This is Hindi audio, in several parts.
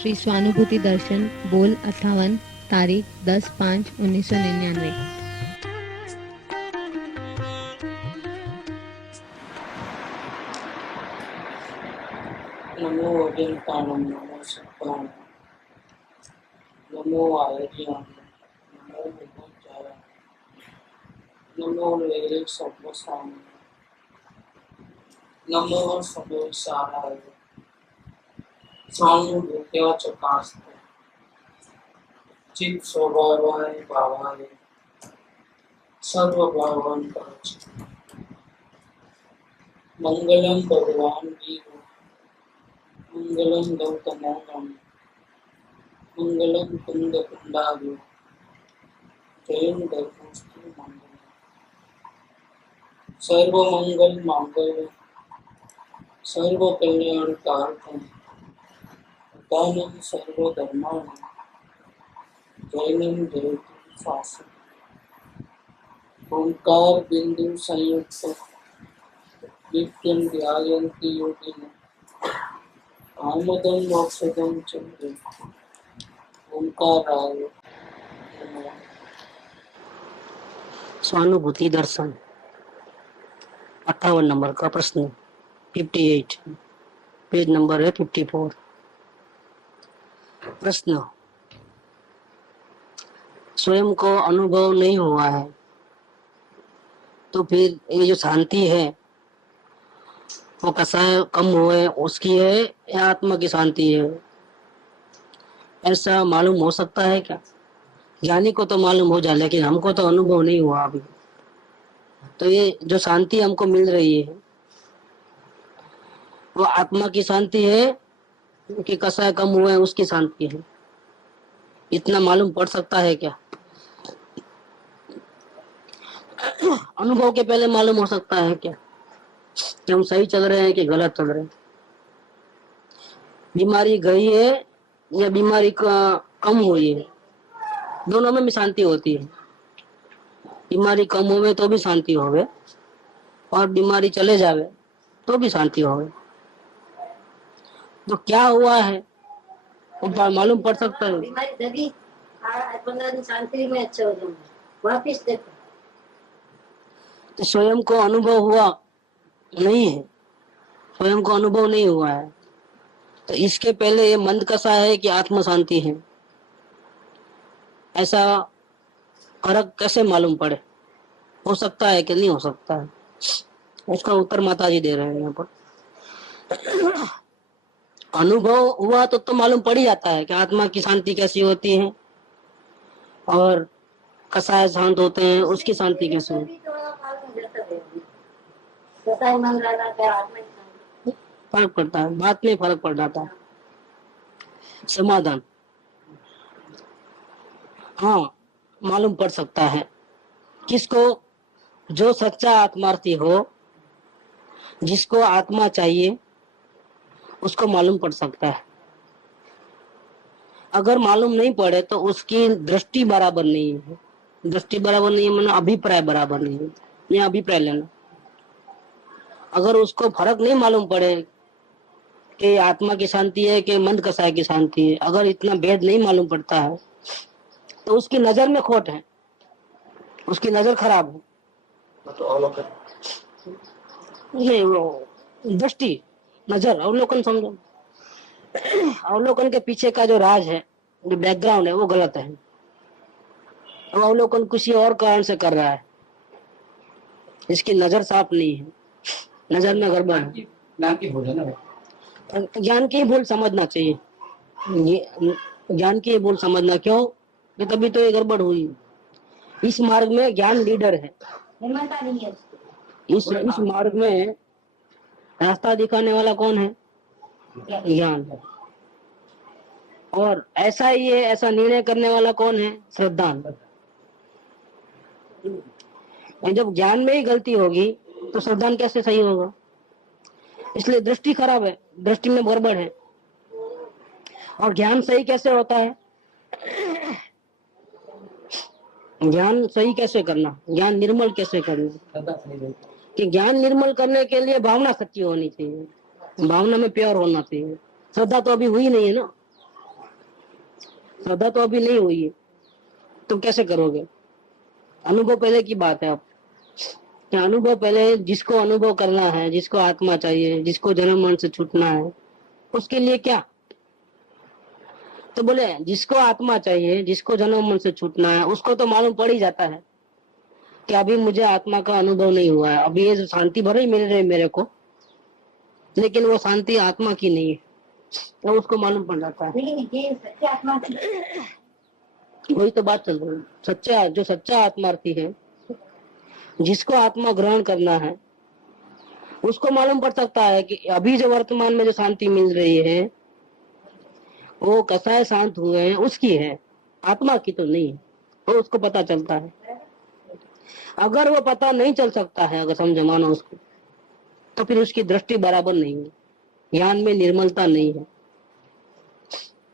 श्री स्वानुभूति दर्शन बोल 58 तारीख 10/5/1999। नमो अजंताणं नमो सत्ताणं नमो आयर्याणं नमो विभूताय नमो वैरे सर्वसाम नमो सर्वसाराय स्वानुभूत्या चकास्ते चित् स्वभावाय भावाय सर्वभावान् परच मंगलम भगवान वीर मंगलम गौतमोऽहं मंगलम कुंद कुंडालु जयं धर्मस्तु मंगलम सर्वमंगल मांगल्य सर्व कल्याण कारकम दानं सर्वधर्माणां जैनं जयतु शासनं ओंकार बिंदु संयुक्त नित्यं ध्यायन्ति योगिनः आमदं मोक्षदं च ओंकाराय नमः। स्वानुभूति दर्शन 58 नंबर का प्रश्न 58 पेज नंबर है 54। प्रश्न, स्वयं को अनुभव नहीं हुआ है तो फिर ये जो शांति है वो कसाय कम हुए उसकी है या आत्मा की शांति है, ऐसा मालूम हो सकता है क्या? ज्ञानी को तो मालूम हो जाए लेकिन हमको तो अनुभव नहीं हुआ अभी। तो ये जो शांति हमको मिल रही है वो आत्मा की शांति है कि कसाय कम हुए उसकी शांति है, इतना मालूम पड़ सकता है क्या? अनुभव के पहले मालूम हो सकता है क्या कि हम सही चल रहे हैं कि गलत चल रहे हैं? बीमारी गई है या बीमारी का कम हुई है, दोनों में भी शांति होती है। बीमारी कम होवे तो भी शांति होवे और बीमारी चले जावे तो भी शांति होवे। तो क्या हुआ है वो मालूम पड़ सकता है। बीमारी दबी 15 दिन शांति में अच्छे हो जाऊंगा, वापिस देखो। तो स्वयं को अनुभव हुआ नहीं है, स्वयं को अनुभव नहीं हुआ है तो इसके पहले ये मंद कसा है कि आत्म शांति है, ऐसा फर्क कैसे मालूम पड़े? हो सकता है कि नहीं हो सकता है, उसका उत्तर माता जी दे रहे हैं यहाँ पर। अनुभव हुआ तो मालूम पड़ ही जाता है कि आत्मा की शांति कैसी होती है और कसाय शांत होते हैं उसकी शांति कैसी होती है। फर्क पड़ता है, बात में फर्क पड़ जाता है। समाधान, हाँ मालूम पड़ सकता है किसको? जो सच्चा आत्मार्थी हो, जिसको आत्मा चाहिए उसको मालूम पड़ सकता है। अगर मालूम नहीं पड़े तो उसकी दृष्टि बराबर नहीं है। दृष्टि बराबर नहीं है मतलब अभिप्राय बराबर नहीं है, यह अभिप्राय लेना। अगर उसको फर्क नहीं मालूम पड़े कि आत्मा की शांति है कि मंद कसाय की शांति है, अगर इतना भेद नहीं मालूम पड़ता है तो उसकी नजर में खोट है, उसकी नजर खराब है। तो अवलोकन नहीं, वो दृष्टि नजर अवलोकन समझो। अवलोकन के पीछे का जो राज है, जो बैकग्राउंड है वो गलत है। अब अवलोकन किसी और कारण से कर रहा है, इसकी नजर साफ नहीं है, नजर में गड़बड़ है। ज्ञान की भूल है ना, ज्ञान की भूल समझना चाहिए, ज्ञान की भूल समझना क्यों कि तभी तो ये गड़बड़ हुई। इस मार्ग में ज्ञान लीडर है, इस मार्ग में रास्ता दिखाने वाला कौन है? ज्ञान। और ऐसा ही है, ऐसा निर्णय करने वाला कौन है? श्रद्धान। जब ज्ञान में ही गलती होगी तो श्रद्धान कैसे सही होगा? इसलिए दृष्टि खराब है, दृष्टि में गड़बड़ है। और ज्ञान सही कैसे होता है? ज्ञान सही कैसे करना, ज्ञान निर्मल कैसे करना? कि ज्ञान निर्मल करने के लिए भावना सच्ची होनी चाहिए, भावना में प्योर होना चाहिए। श्रद्धा तो अभी हुई नहीं है ना, श्रद्धा तो अभी नहीं हुई है, तो कैसे करोगे? अनुभव पहले की बात है। अब क्या अनुभव पहले, जिसको अनुभव करना है, जिसको आत्मा चाहिए, जिसको जन्म मरण से छूटना है, उसके लिए क्या? तो बोले जिसको आत्मा चाहिए, जिसको जन्म मरण से छूटना है, उसको तो मालूम पड़ ही जाता है कि अभी मुझे आत्मा का अनुभव नहीं हुआ है, अभी ये जो शांति भर ही मिल रही है मेरे को, लेकिन वो शांति आत्मा की नहीं है, तो उसको मालूम पड़ जाता है। लेकिन ये सच्ची आत्मा की वही तो बात चल रही है। सच्चा, जो सच्चा आत्मार्थी है, जिसको आत्मा ग्रहण करना है, उसको मालूम पड़ सकता है कि अभी जो वर्तमान में जो शांति मिल रही है, वो कसाय शांत हुए हैं उसकी है, आत्मा की तो नहीं है। वो उसको पता चलता है। अगर वो पता नहीं चल सकता है, अगर समझो मानो उसको, तो फिर उसकी दृष्टि बराबर नहीं है, ज्ञान में निर्मलता नहीं है।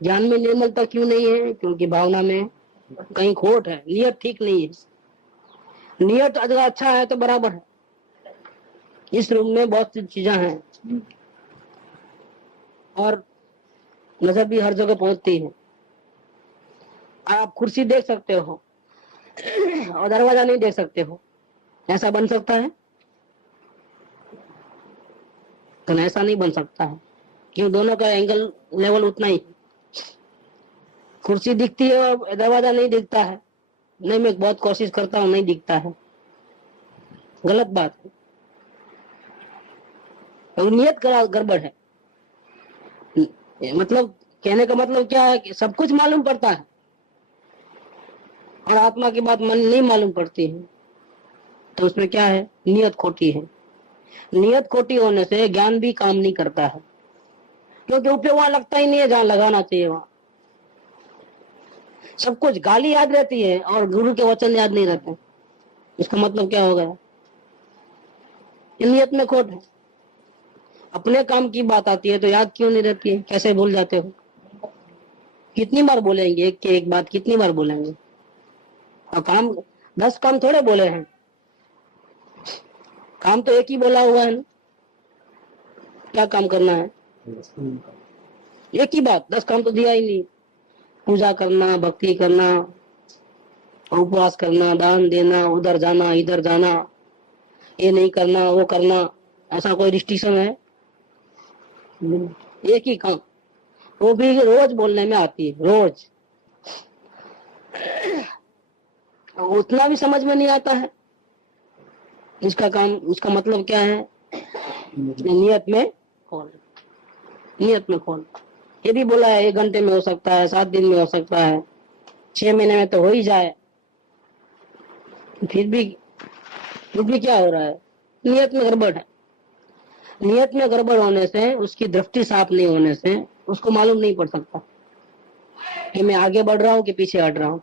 ज्ञान में निर्मलता क्यों नहीं है? क्योंकि भावना में कहीं खोट है, नियत ठीक नहीं है। नियत अगर अच्छा है तो बराबर है। इस रूम में बहुत सी चीजें हैं और नजर भी हर जगह पहुंचती है। आप कुर्सी देख सकते हो और दरवाजा नहीं देख सकते हो, ऐसा बन सकता है? तो ऐसा नहीं बन सकता है। क्यों? दोनों का एंगल लेवल उतना ही। कुर्सी दिखती है और दरवाजा नहीं दिखता है। नहीं, मैं बहुत कोशिश करता हूँ, नहीं दिखता है, गलत बात है। तो नियत गड़बड़ है। मतलब कहने का मतलब क्या है कि सब कुछ मालूम पड़ता है और आत्मा की बात मन नहीं मालूम पड़ती है, तो उसमें क्या है? नियत खोटी है। नियत खोटी होने से ज्ञान भी काम नहीं करता है, क्योंकि उपयोग वहां लगता ही नहीं है जहां लगाना चाहिए। वहां सब कुछ गाली याद रहती है और गुरु के वचन याद नहीं रहते। इसका मतलब क्या हो गया? नियत में खोट है। अपने काम की बात आती है तो याद क्यों नहीं रहती है? कैसे भूल जाते हो? कितनी बार बोलेंगे एक के एक बात, कितनी बार बोलेंगे? और काम 10 काम थोड़े बोले हैं, काम तो एक ही बोला हुआ है ना। क्या काम करना है? एक ही बात, 10 काम तो दिया ही नहीं। पूजा करना, भक्ति करना, उपवास करना, दान देना, उधर जाना, इधर जाना, ये नहीं करना, वो करना, ऐसा कोई रिस्ट्रिक्शन है? एक ही काम, वो भी रोज बोलने में आती है, रोज। उतना भी समझ में नहीं आता है इसका काम। उसका मतलब क्या है? नियत में खोल, नियत में खोल। ये भी बोला है 1 घंटे में हो सकता है, 7 दिन में हो सकता है, 6 महीने में तो हो ही जाए। फिर भी क्या हो रहा है? नियत में गड़बड़ है। नियत में गड़बड़ होने से, उसकी दृष्टि साफ नहीं होने से उसको मालूम नहीं पड़ सकता कि मैं आगे बढ़ रहा हूँ कि पीछे हट रहा हूँ।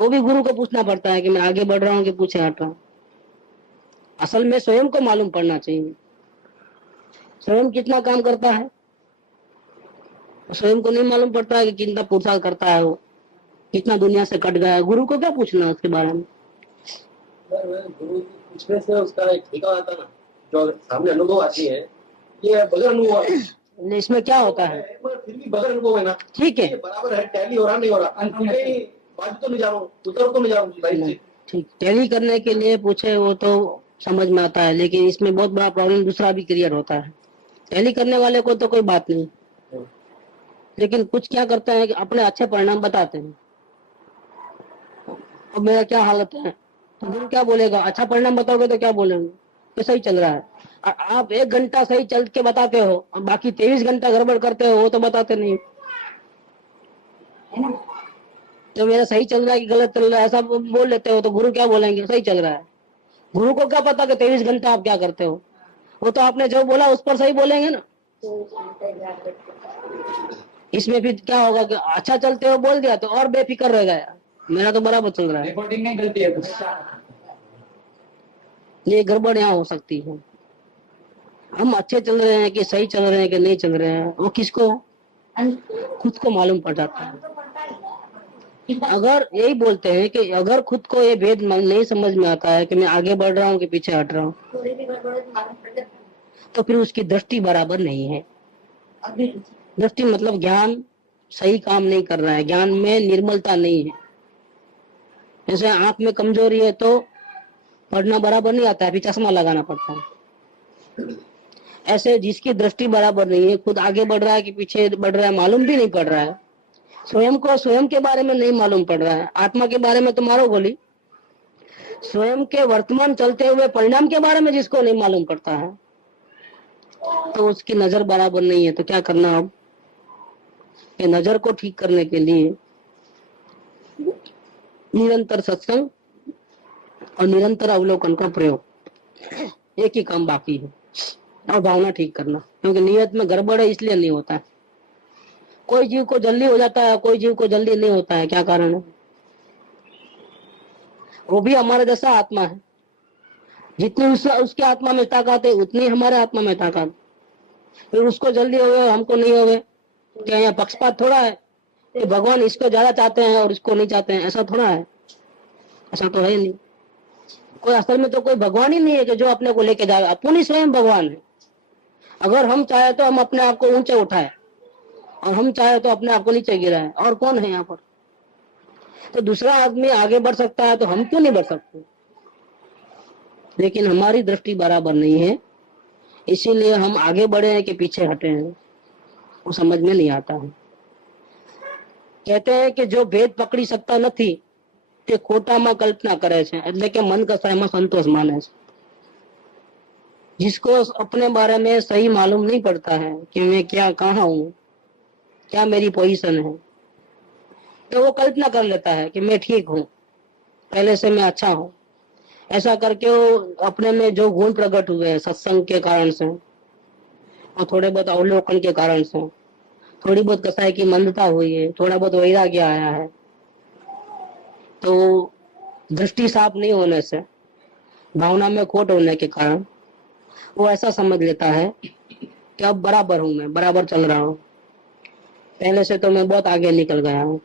वो भी गुरु को पूछना पड़ता है कि मैं आगे बढ़ रहा हूँ कि पीछे हट रहा हूँ। असल में स्वयं को मालूम पड़ना चाहिए, स्वयं कितना काम करता है। स्वयं को नहीं मालूम पड़ता है कि कितना पुरुषार्थ करता है, वो कितना दुनिया से कट गया है। गुरु को क्या पूछना उसके बारे में? गुरु पूछने से उसका एक ठेका आता ना, जो सामने अनुभव आती है, ये बगैर अनुभव। इसमें क्या होता है? फिर भी बगैर अनुभव है ना, ठीक है, बराबर है, टैली हो रहा नहीं हो रहा, बाजू तो नहीं जा रहा हूँ, उधर तो नहीं जा रहा हूँ। ठीक, टैली करने के लिए पूछे वो तो समझ में आता है, लेकिन इसमें बहुत बड़ा प्रॉब्लम दूसरा भी क्लियर होता है। टैली करने वाले को तो कोई बात नहीं, लेकिन कुछ क्या करते हैं कि अपने अच्छे परिणाम बताते हैं। अब मेरा क्या हालत है, तो गुरु क्या बोलेगा? अच्छा परिणाम बताओगे तो क्या बोलेंगे कि सही चल रहा है। आप 1 घंटा सही चल के बताते हो और बाकी 23 घंटा गड़बड़ करते हो, वो तो बताते नहीं। तो मेरा सही चल रहा है कि गलत चल रहा है ऐसा बोल लेते हो, तो गुरु क्या बोलेंगे? सही चल रहा है। गुरु को क्या पता कि 23 घंटा आप क्या करते हो? वो तो आपने जो बोला उस पर सही बोलेंगे ना। इसमें फिर क्या होगा कि अच्छा चलते हो बोल दिया तो और बेफिक्र रहेगा, यार मेरा तो बराबर चल रहा है। रिकॉर्डिंग में गलती है, ये गड़बड़ यहाँ हो सकती है। हम अच्छे चल रहे हैं कि सही चल रहे हैं कि नहीं चल रहे हैं, वो किसको? खुद को मालूम पड़ जाता है। अगर यही बोलते हैं कि अगर खुद को ये भेद नहीं समझ में आता है कि मैं आगे बढ़ रहा हूँ कि पीछे हट रहा हूँ, तो फिर उसकी दृष्टि बराबर नहीं है। दृष्टि मतलब ज्ञान सही काम नहीं कर रहा है, ज्ञान में निर्मलता नहीं है। जैसे आंख में कमजोरी है तो पढ़ना बराबर नहीं आता है, फिर चश्मा लगाना पड़ता है। ऐसे जिसकी दृष्टि बराबर नहीं है, खुद आगे बढ़ रहा है कि पीछे बढ़ रहा है मालूम भी नहीं पड़ रहा है, स्वयं को स्वयं के बारे में नहीं मालूम पड़ रहा है, आत्मा के बारे में तो मारो गोली, स्वयं के वर्तमान चलते हुए परिणाम के बारे में जिसको नहीं मालूम पड़ता है, तो उसकी नजर बराबर नहीं है। तो क्या करना अब? ये नजर को ठीक करने के लिए निरंतर सत्संग और निरंतर अवलोकन का प्रयोग, एक ही काम बाकी है, और भावना ठीक करना। क्योंकि नियत में गड़बड़ है इसलिए नहीं होता है। कोई जीव को जल्दी हो जाता है, कोई जीव को जल्दी नहीं होता है, क्या कारण है? वो भी हमारे जैसा आत्मा है, जितनी उसके आत्मा में ताकत है उतनी हमारे आत्मा में ताकत। फिर उसको जल्दी हो गए हमको नहीं हो गए, क्या यहाँ पक्षपात थोड़ा है? ये भगवान इसको ज्यादा चाहते हैं और इसको नहीं चाहते हैं, ऐसा थोड़ा है? ऐसा तो है नहीं। कोई असल में तो कोई भगवान ही नहीं है कि जो अपने को लेके जाए, अपन ही स्वयं भगवान है। अगर हम चाहे तो हम अपने आप को ऊंचे उठाए और हम चाहे तो अपने आप को नीचे गिराए, और कौन है यहाँ पर? तो दूसरा आदमी आगे बढ़ सकता है तो हम क्यों नहीं बढ़ सकते? लेकिन हमारी दृष्टि बराबर नहीं है, इसीलिए हम आगे बढ़े हैं कि पीछे हटे हैं, वो समझ में नहीं आता है। कहते हैं कि जो भेद पकड़ी सकता નથી તે ખોટામાં કલ્પના કરે છે, એટલે કે મન કસાયમાં સંતોષ माने છે। जिसको अपने बारे में सही मालूम नहीं पड़ता है कि मैं क्या कहाँ हूँ, क्या मेरी पोजीशन है, तो वो कल्पना कर लेता है कि मैं ठीक हूँ, पहले से मैं अच्छा हूँ। ऐसा करके वो अपने में जो गुण प्रकट हुए हैं सत्संग के कारण से और थोड़े बहुत अवलोकन के कारण से, थोड़ी बहुत कसाई की मंदता हुई है, थोड़ा बहुत वैराग्य आया है, तो दृष्टि साफ नहीं होने से, भावना में खोट होने के कारण वो ऐसा समझ लेता है कि अब बराबर हूं, मैं बराबर चल रहा हूँ, पहले से तो मैं बहुत आगे निकल गया हूँ,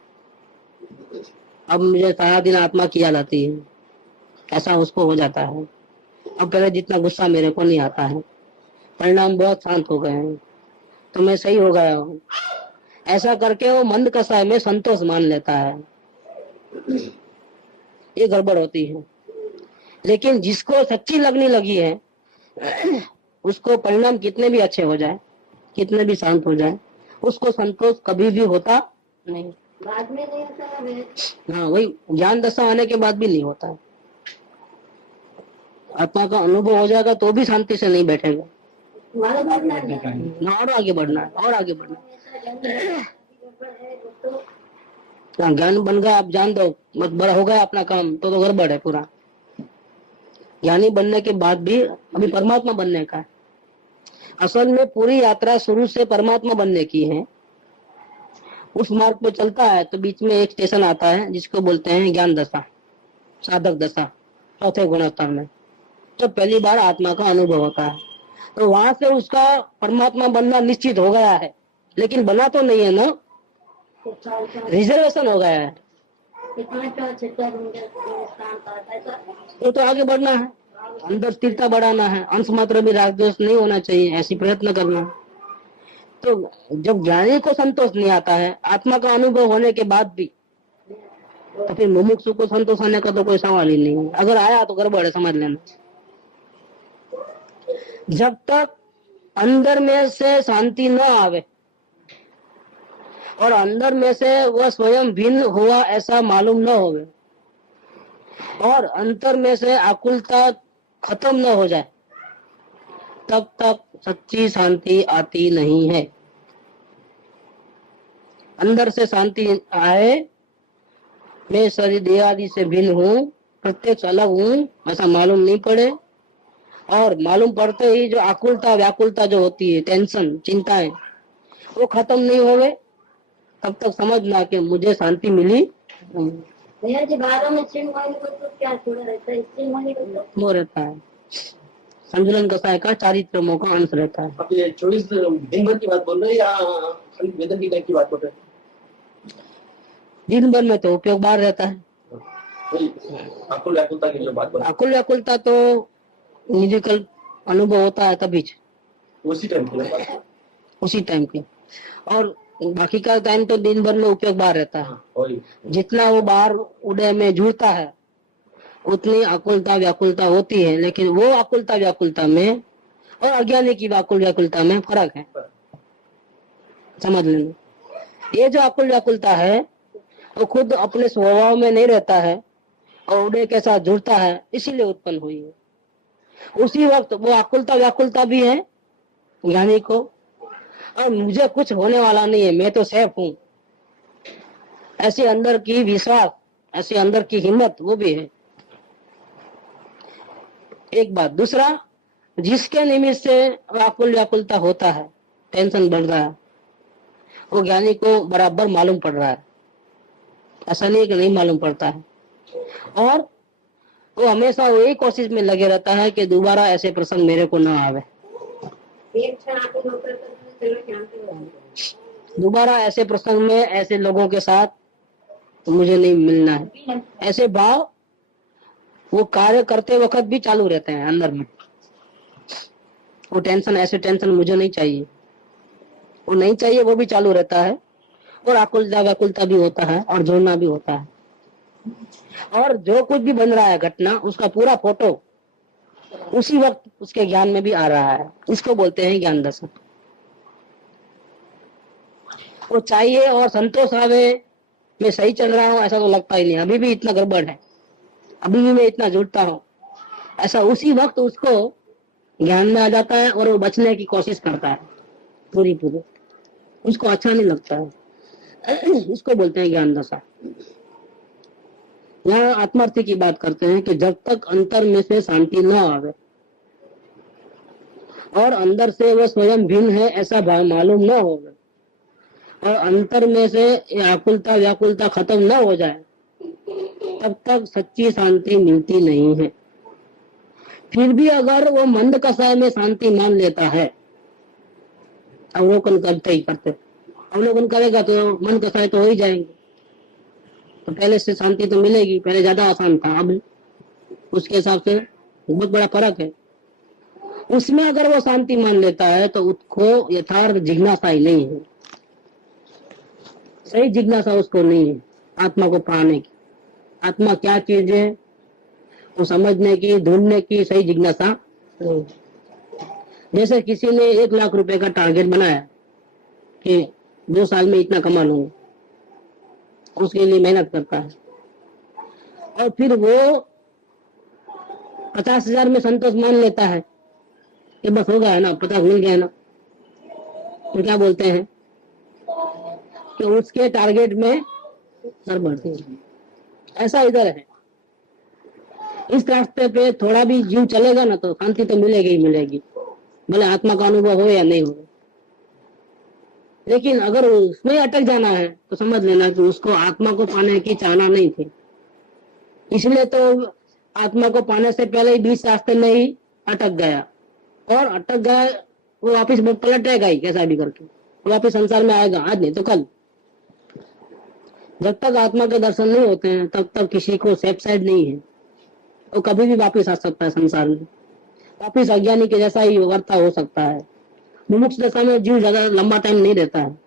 अब मुझे सारा दिन आत्मा किया जाती है, ऐसा उसको हो जाता है। अब पहले जितना गुस्सा मेरे को नहीं आता है, परिणाम बहुत शांत हो गए हैं, तो मैं सही हो गया हूँ। ऐसा करके वो मंद कसाय में संतोष मान लेता है, ये गड़बड़ होती है। लेकिन जिसको सच्ची लगने लगी है उसको परिणाम कितने भी अच्छे हो जाए, कितने भी शांत हो जाए, उसको संतोष कभी भी होता नहीं। बाद में नहीं होता है। हाँ, वही ज्ञान दशा आने के बाद भी नहीं होता है। आत्मा का अनुभव हो जाएगा तो भी शांति से नहीं बैठेगा, हमारा बढ़ना है ना और आगे बढ़ना है, और आगे बढ़ना है। ज्ञान बन गया, आप जान दो मत बड़ा हो गया अपना काम, तो गड़बड़ है पूरा। ज्ञानी बनने के बाद भी अभी परमात्मा बनने का है। असल में पूरी यात्रा शुरू से परमात्मा बनने की है। उस मार्ग पे चलता है तो बीच में एक स्टेशन आता है जिसको बोलते हैं ज्ञान दशा, साधक दशा, चौथे गुणस्तर में, तो पहली बार आत्मा का अनुभव होता है। तो वहां से उसका परमात्मा बनना निश्चित हो गया है, लेकिन बना तो नहीं है ना, रिजर्वेशन हो गया है। वो तो आगे बढ़ना है, अंदर स्थिरता बढ़ाना है, अंश मात्र भी राग द्वेष नहीं होना चाहिए, ऐसी प्रयत्न करना है। तो जब ज्ञानी को संतोष नहीं आता है आत्मा का अनुभव होने के बाद भी, तो फिर मुमुक्षु को संतोष आने का तो कोई सवाल ही नहीं है। अगर आया तो गड़बड़ है, समझ लेना। जब तक अंदर में से शांति न आवे और अंदर में से वह स्वयं भिन्न हुआ ऐसा मालूम न होवे और अंतर में से आकुलता खत्म न हो जाए, तब तक सच्ची शांति आती नहीं है। अंदर से शांति आए, मैं शरीर देह आदि से भिन्न हूँ, प्रत्यक्ष अलग हूँ, ऐसा मालूम नहीं पड़े, और मालूम पड़ते ही जो आकुलता व्याकुलता जो होती है, टेंशन चिंताएं, वो खत्म नहीं होवे, तब तक समझना कि मुझे शांति मिली। भैया जी 12 में चिन्मय को तो क्या छोड़ा रहता है, चिन्मय को तो वो रहता है संतुलन कसाय का चारित्र्यों का अंश रहता है। आप ये 24 दिन भर की बात बोल रहे हैं या खाली वेदन की टाइप की बात बोल रहे हैं? दिन भर में तो उपयोग बाहर रहता है। वही आकुल व्याकुलता की जो बात बोल रहे आकुल व्याकुलता तो निजिकल अनुभव होता है तभी हैं, उसी टाइम की बात है। उसी टाइम की। और बाकी का टाइम तो दिन भर में उपयोग बाहर रहता है। हाँ, वही जितना वो बाहर उड़े में जुड़ता है उतनी आकुलता व्याकुलता होती है, लेकिन वो आकुलता व्याकुलता में और अज्ञानी की आकुल व्याकुलता में फर्क है, समझ लेना। ये जो आकुल व्याकुलता है वो खुद अपने स्वभाव में नहीं रहता है और उड़े के साथ जुड़ता है, इसीलिए उत्पन्न हुई है। उसी वक्त वो आकुलता व्याकुलता भी है ज्ञानी को, और मुझे कुछ होने वाला नहीं है, मैं तो सेफ हूं, ऐसे अंदर की विश्वास, ऐसे अंदर की हिम्मत वो भी है। एक बात। दूसरा, जिसके निमित्त से आकुल व्याकुलता होता है, टेंशन बढ़ रहा है, वो ज्ञानी को बराबर मालूम पड़ रहा है, ऐसा नहीं है कि नहीं मालूम पड़ता है। और वो हमेशा वही कोशिश में लगे रहता है कि दोबारा ऐसे प्रसंग मेरे को ना आवे, एक क्षण आके होकर तो चलो शांति हो जाएगी। दोबारा ऐसे प्रसंग में ऐसे लोगों के साथ मुझे नहीं मिलना है। ऐसे भाव वो कार्य करते वक्त भी चालू रहते हैं अंदर में। वो टेंशन, ऐसे टेंशन मुझे नहीं चाहिए, वो नहीं चाहिए, वो भी चालू रहता है। और आकुलता व्याकुलता भी होता है और जोड़ना भी होता है। और जो कुछ भी बन रहा है घटना, उसका पूरा फोटो उसी वक्त उसके ज्ञान में भी आ रहा है। इसको बोलते हैं ज्ञान दशा। वो चाहिए और संतोष आवे, मैं सही चल रहा हूँ ऐसा तो लगता ही नहीं, अभी भी इतना गड़बड़ है, अभी भी मैं इतना जुड़ता हूँ, ऐसा उसी वक्त उसको ज्ञान में आ जाता है और वो बचने की कोशिश करता है पूरी, उसको अच्छा नहीं लगता है। इसको बोलते हैं ज्ञान दशा। यहाँ आत्मार्थी की बात करते हैं कि जब तक अंतर में से शांति न आवे और अंदर से वह स्वयं भिन्न है ऐसा भाव मालूम न हो, और अंतर में से आकुलता व्याकुलता खत्म न हो जाए, तब तक सच्ची शांति मिलती नहीं है। फिर भी अगर वो मंद कसाय में शांति मान लेता है, अवलोकन करते ही करते, अवलोकन करेगा तो मन कसाय तो हो ही जाएंगे, तो पहले से शांति तो मिलेगी। पहले ज्यादा आसान था, अब उसके हिसाब से बहुत बड़ा फर्क है। उसमें अगर वो शांति मान लेता है तो उसको यथार्थ जिज्ञासा ही नहीं है, सही जिज्ञासा उसको नहीं है आत्मा को पाने की। आत्मा क्या चीज है वो समझने की, ढूंढने की सही जिज्ञासा नहीं। जैसे किसी ने 1 लाख रुपए का टारगेट बनाया कि 2 साल में इतना कमा लूंगा, उसके लिए मेहनत करता है और फिर वो 50,000 में संतोष मान लेता है कि बस हो गया है ना, 50 मिल गया है ना, तो क्या बोलते हैं कि उसके टारगेट में सर बढ़ती है। ऐसा इधर है, इस रास्ते पे थोड़ा भी जीव चलेगा ना तो शांति तो मिलेगी ही मिलेगी, भले आत्मा का अनुभव हो या नहीं हो। लेकिन अगर उसमें अटक जाना है तो समझ लेना कि उसको आत्मा को पाने की चाहना नहीं थी, इसलिए तो आत्मा को पाने से पहले ही बीच रास्ते में ही अटक गया, और अटक गया वो वापिस पलटेगा ही कैसा भी करके, वापिस संसार में आएगा, आज नहीं तो कल। जब तक आत्मा के दर्शन नहीं होते हैं तब तक किसी को सेफ साइड नहीं है, वो कभी भी वापिस आ सकता है संसार में, वापिस अज्ञानी के जैसा ही वर्ता हो सकता है। मुमुक्ष दशा में जीव ज्यादा लंबा टाइम नहीं रहता है,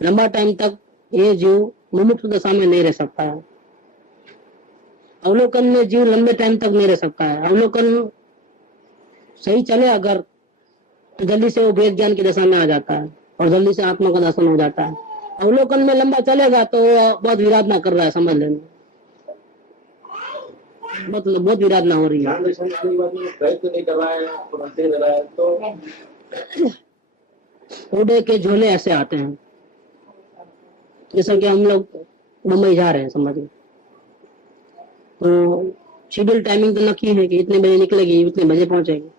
लंबा टाइम तक ये जीव मुमुक्ष दशा में नहीं रह सकता है। अवलोकन में जीव लंबे टाइम तक नहीं रह सकता है। अवलोकन सही चले अगर तो जल्दी से वो भेद ज्ञान की दशा में आ जाता है और जल्दी से आत्मा का दर्शन हो जाता है। अवलोकन में लंबा चलेगा तो बहुत विराधना कर रहा है, समझ लेना, बहुत विराधना हो रही है। ज्ञान दर्शन की बात में प्रयत्न नहीं कर रहा है, बनते रह रहा है, तो उड़े के झोले ऐसे आते हैं जैसा कि हम लोग मुंबई जा रहे हैं, समझ लो, तो शेड्यूल टाइमिंग तो नक्की है कि इतने बजे निकलेगी, इतने बजे पहुंचेगी।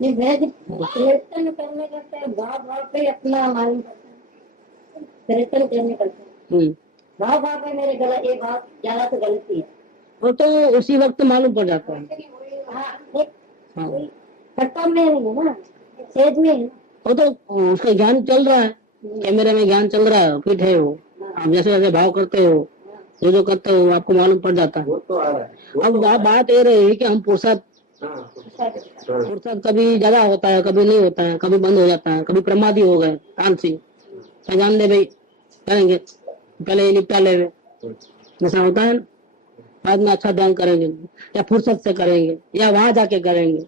ये प्रयत्न करने का है, भाव पे अपना मालूम करता है, प्रयत्न करने करता है, भाव पे मेरे गलत, ये बात ज्यादा तो गलती है, वो तो उसी वक्त मालूम पड़ जाता है। खट्टा में है ना, सेज में है, वो तो उसका ज्ञान चल रहा है, कैमरे में ज्ञान चल रहा है, फिट है वो। आप जैसे जैसे भाव करते हो, जो जो करते हो आपको मालूम पड़ जाता है। वो तो आ रहा है। अब बात ये रही कि हम पुरुषार्थ फुर्सत कभी ज्यादा होता है, कभी नहीं होता है, कभी बंद हो जाता है, कभी प्रमादी हो गए काम से, जान दे भाई करेंगे, पहले ये निपटा ले, ऐसा होता है ना। बाद में अच्छा ध्यान करेंगे या फुर्सत से करेंगे या वहां जाके करेंगे।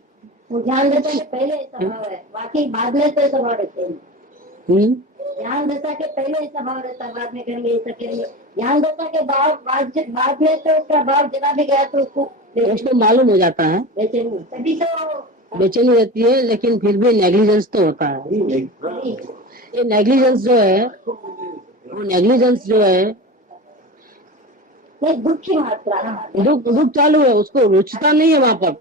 वो ध्यान देता के पहले ऐसा भाव है, बाकी बाद में तो ऐसा भाव रहते हैं। ध्यान देता के पहले ऐसा भाव रहता, बाद में करेंगे ऐसा करेंगे। ध्यान देता के बाद में तो उसका भाव जला भी गया तो उसको मालूम हो जाता है, बेचैनी तभी तो बेचैनी रहती है, लेकिन फिर भी नेग्लिजेंस तो होता है। ये नेग्लिजेंस जो है, वो नेग्लिजेंस जो है, दुख की मात्रा, दुख चालू है, उसको रुचता नहीं है वहां पर,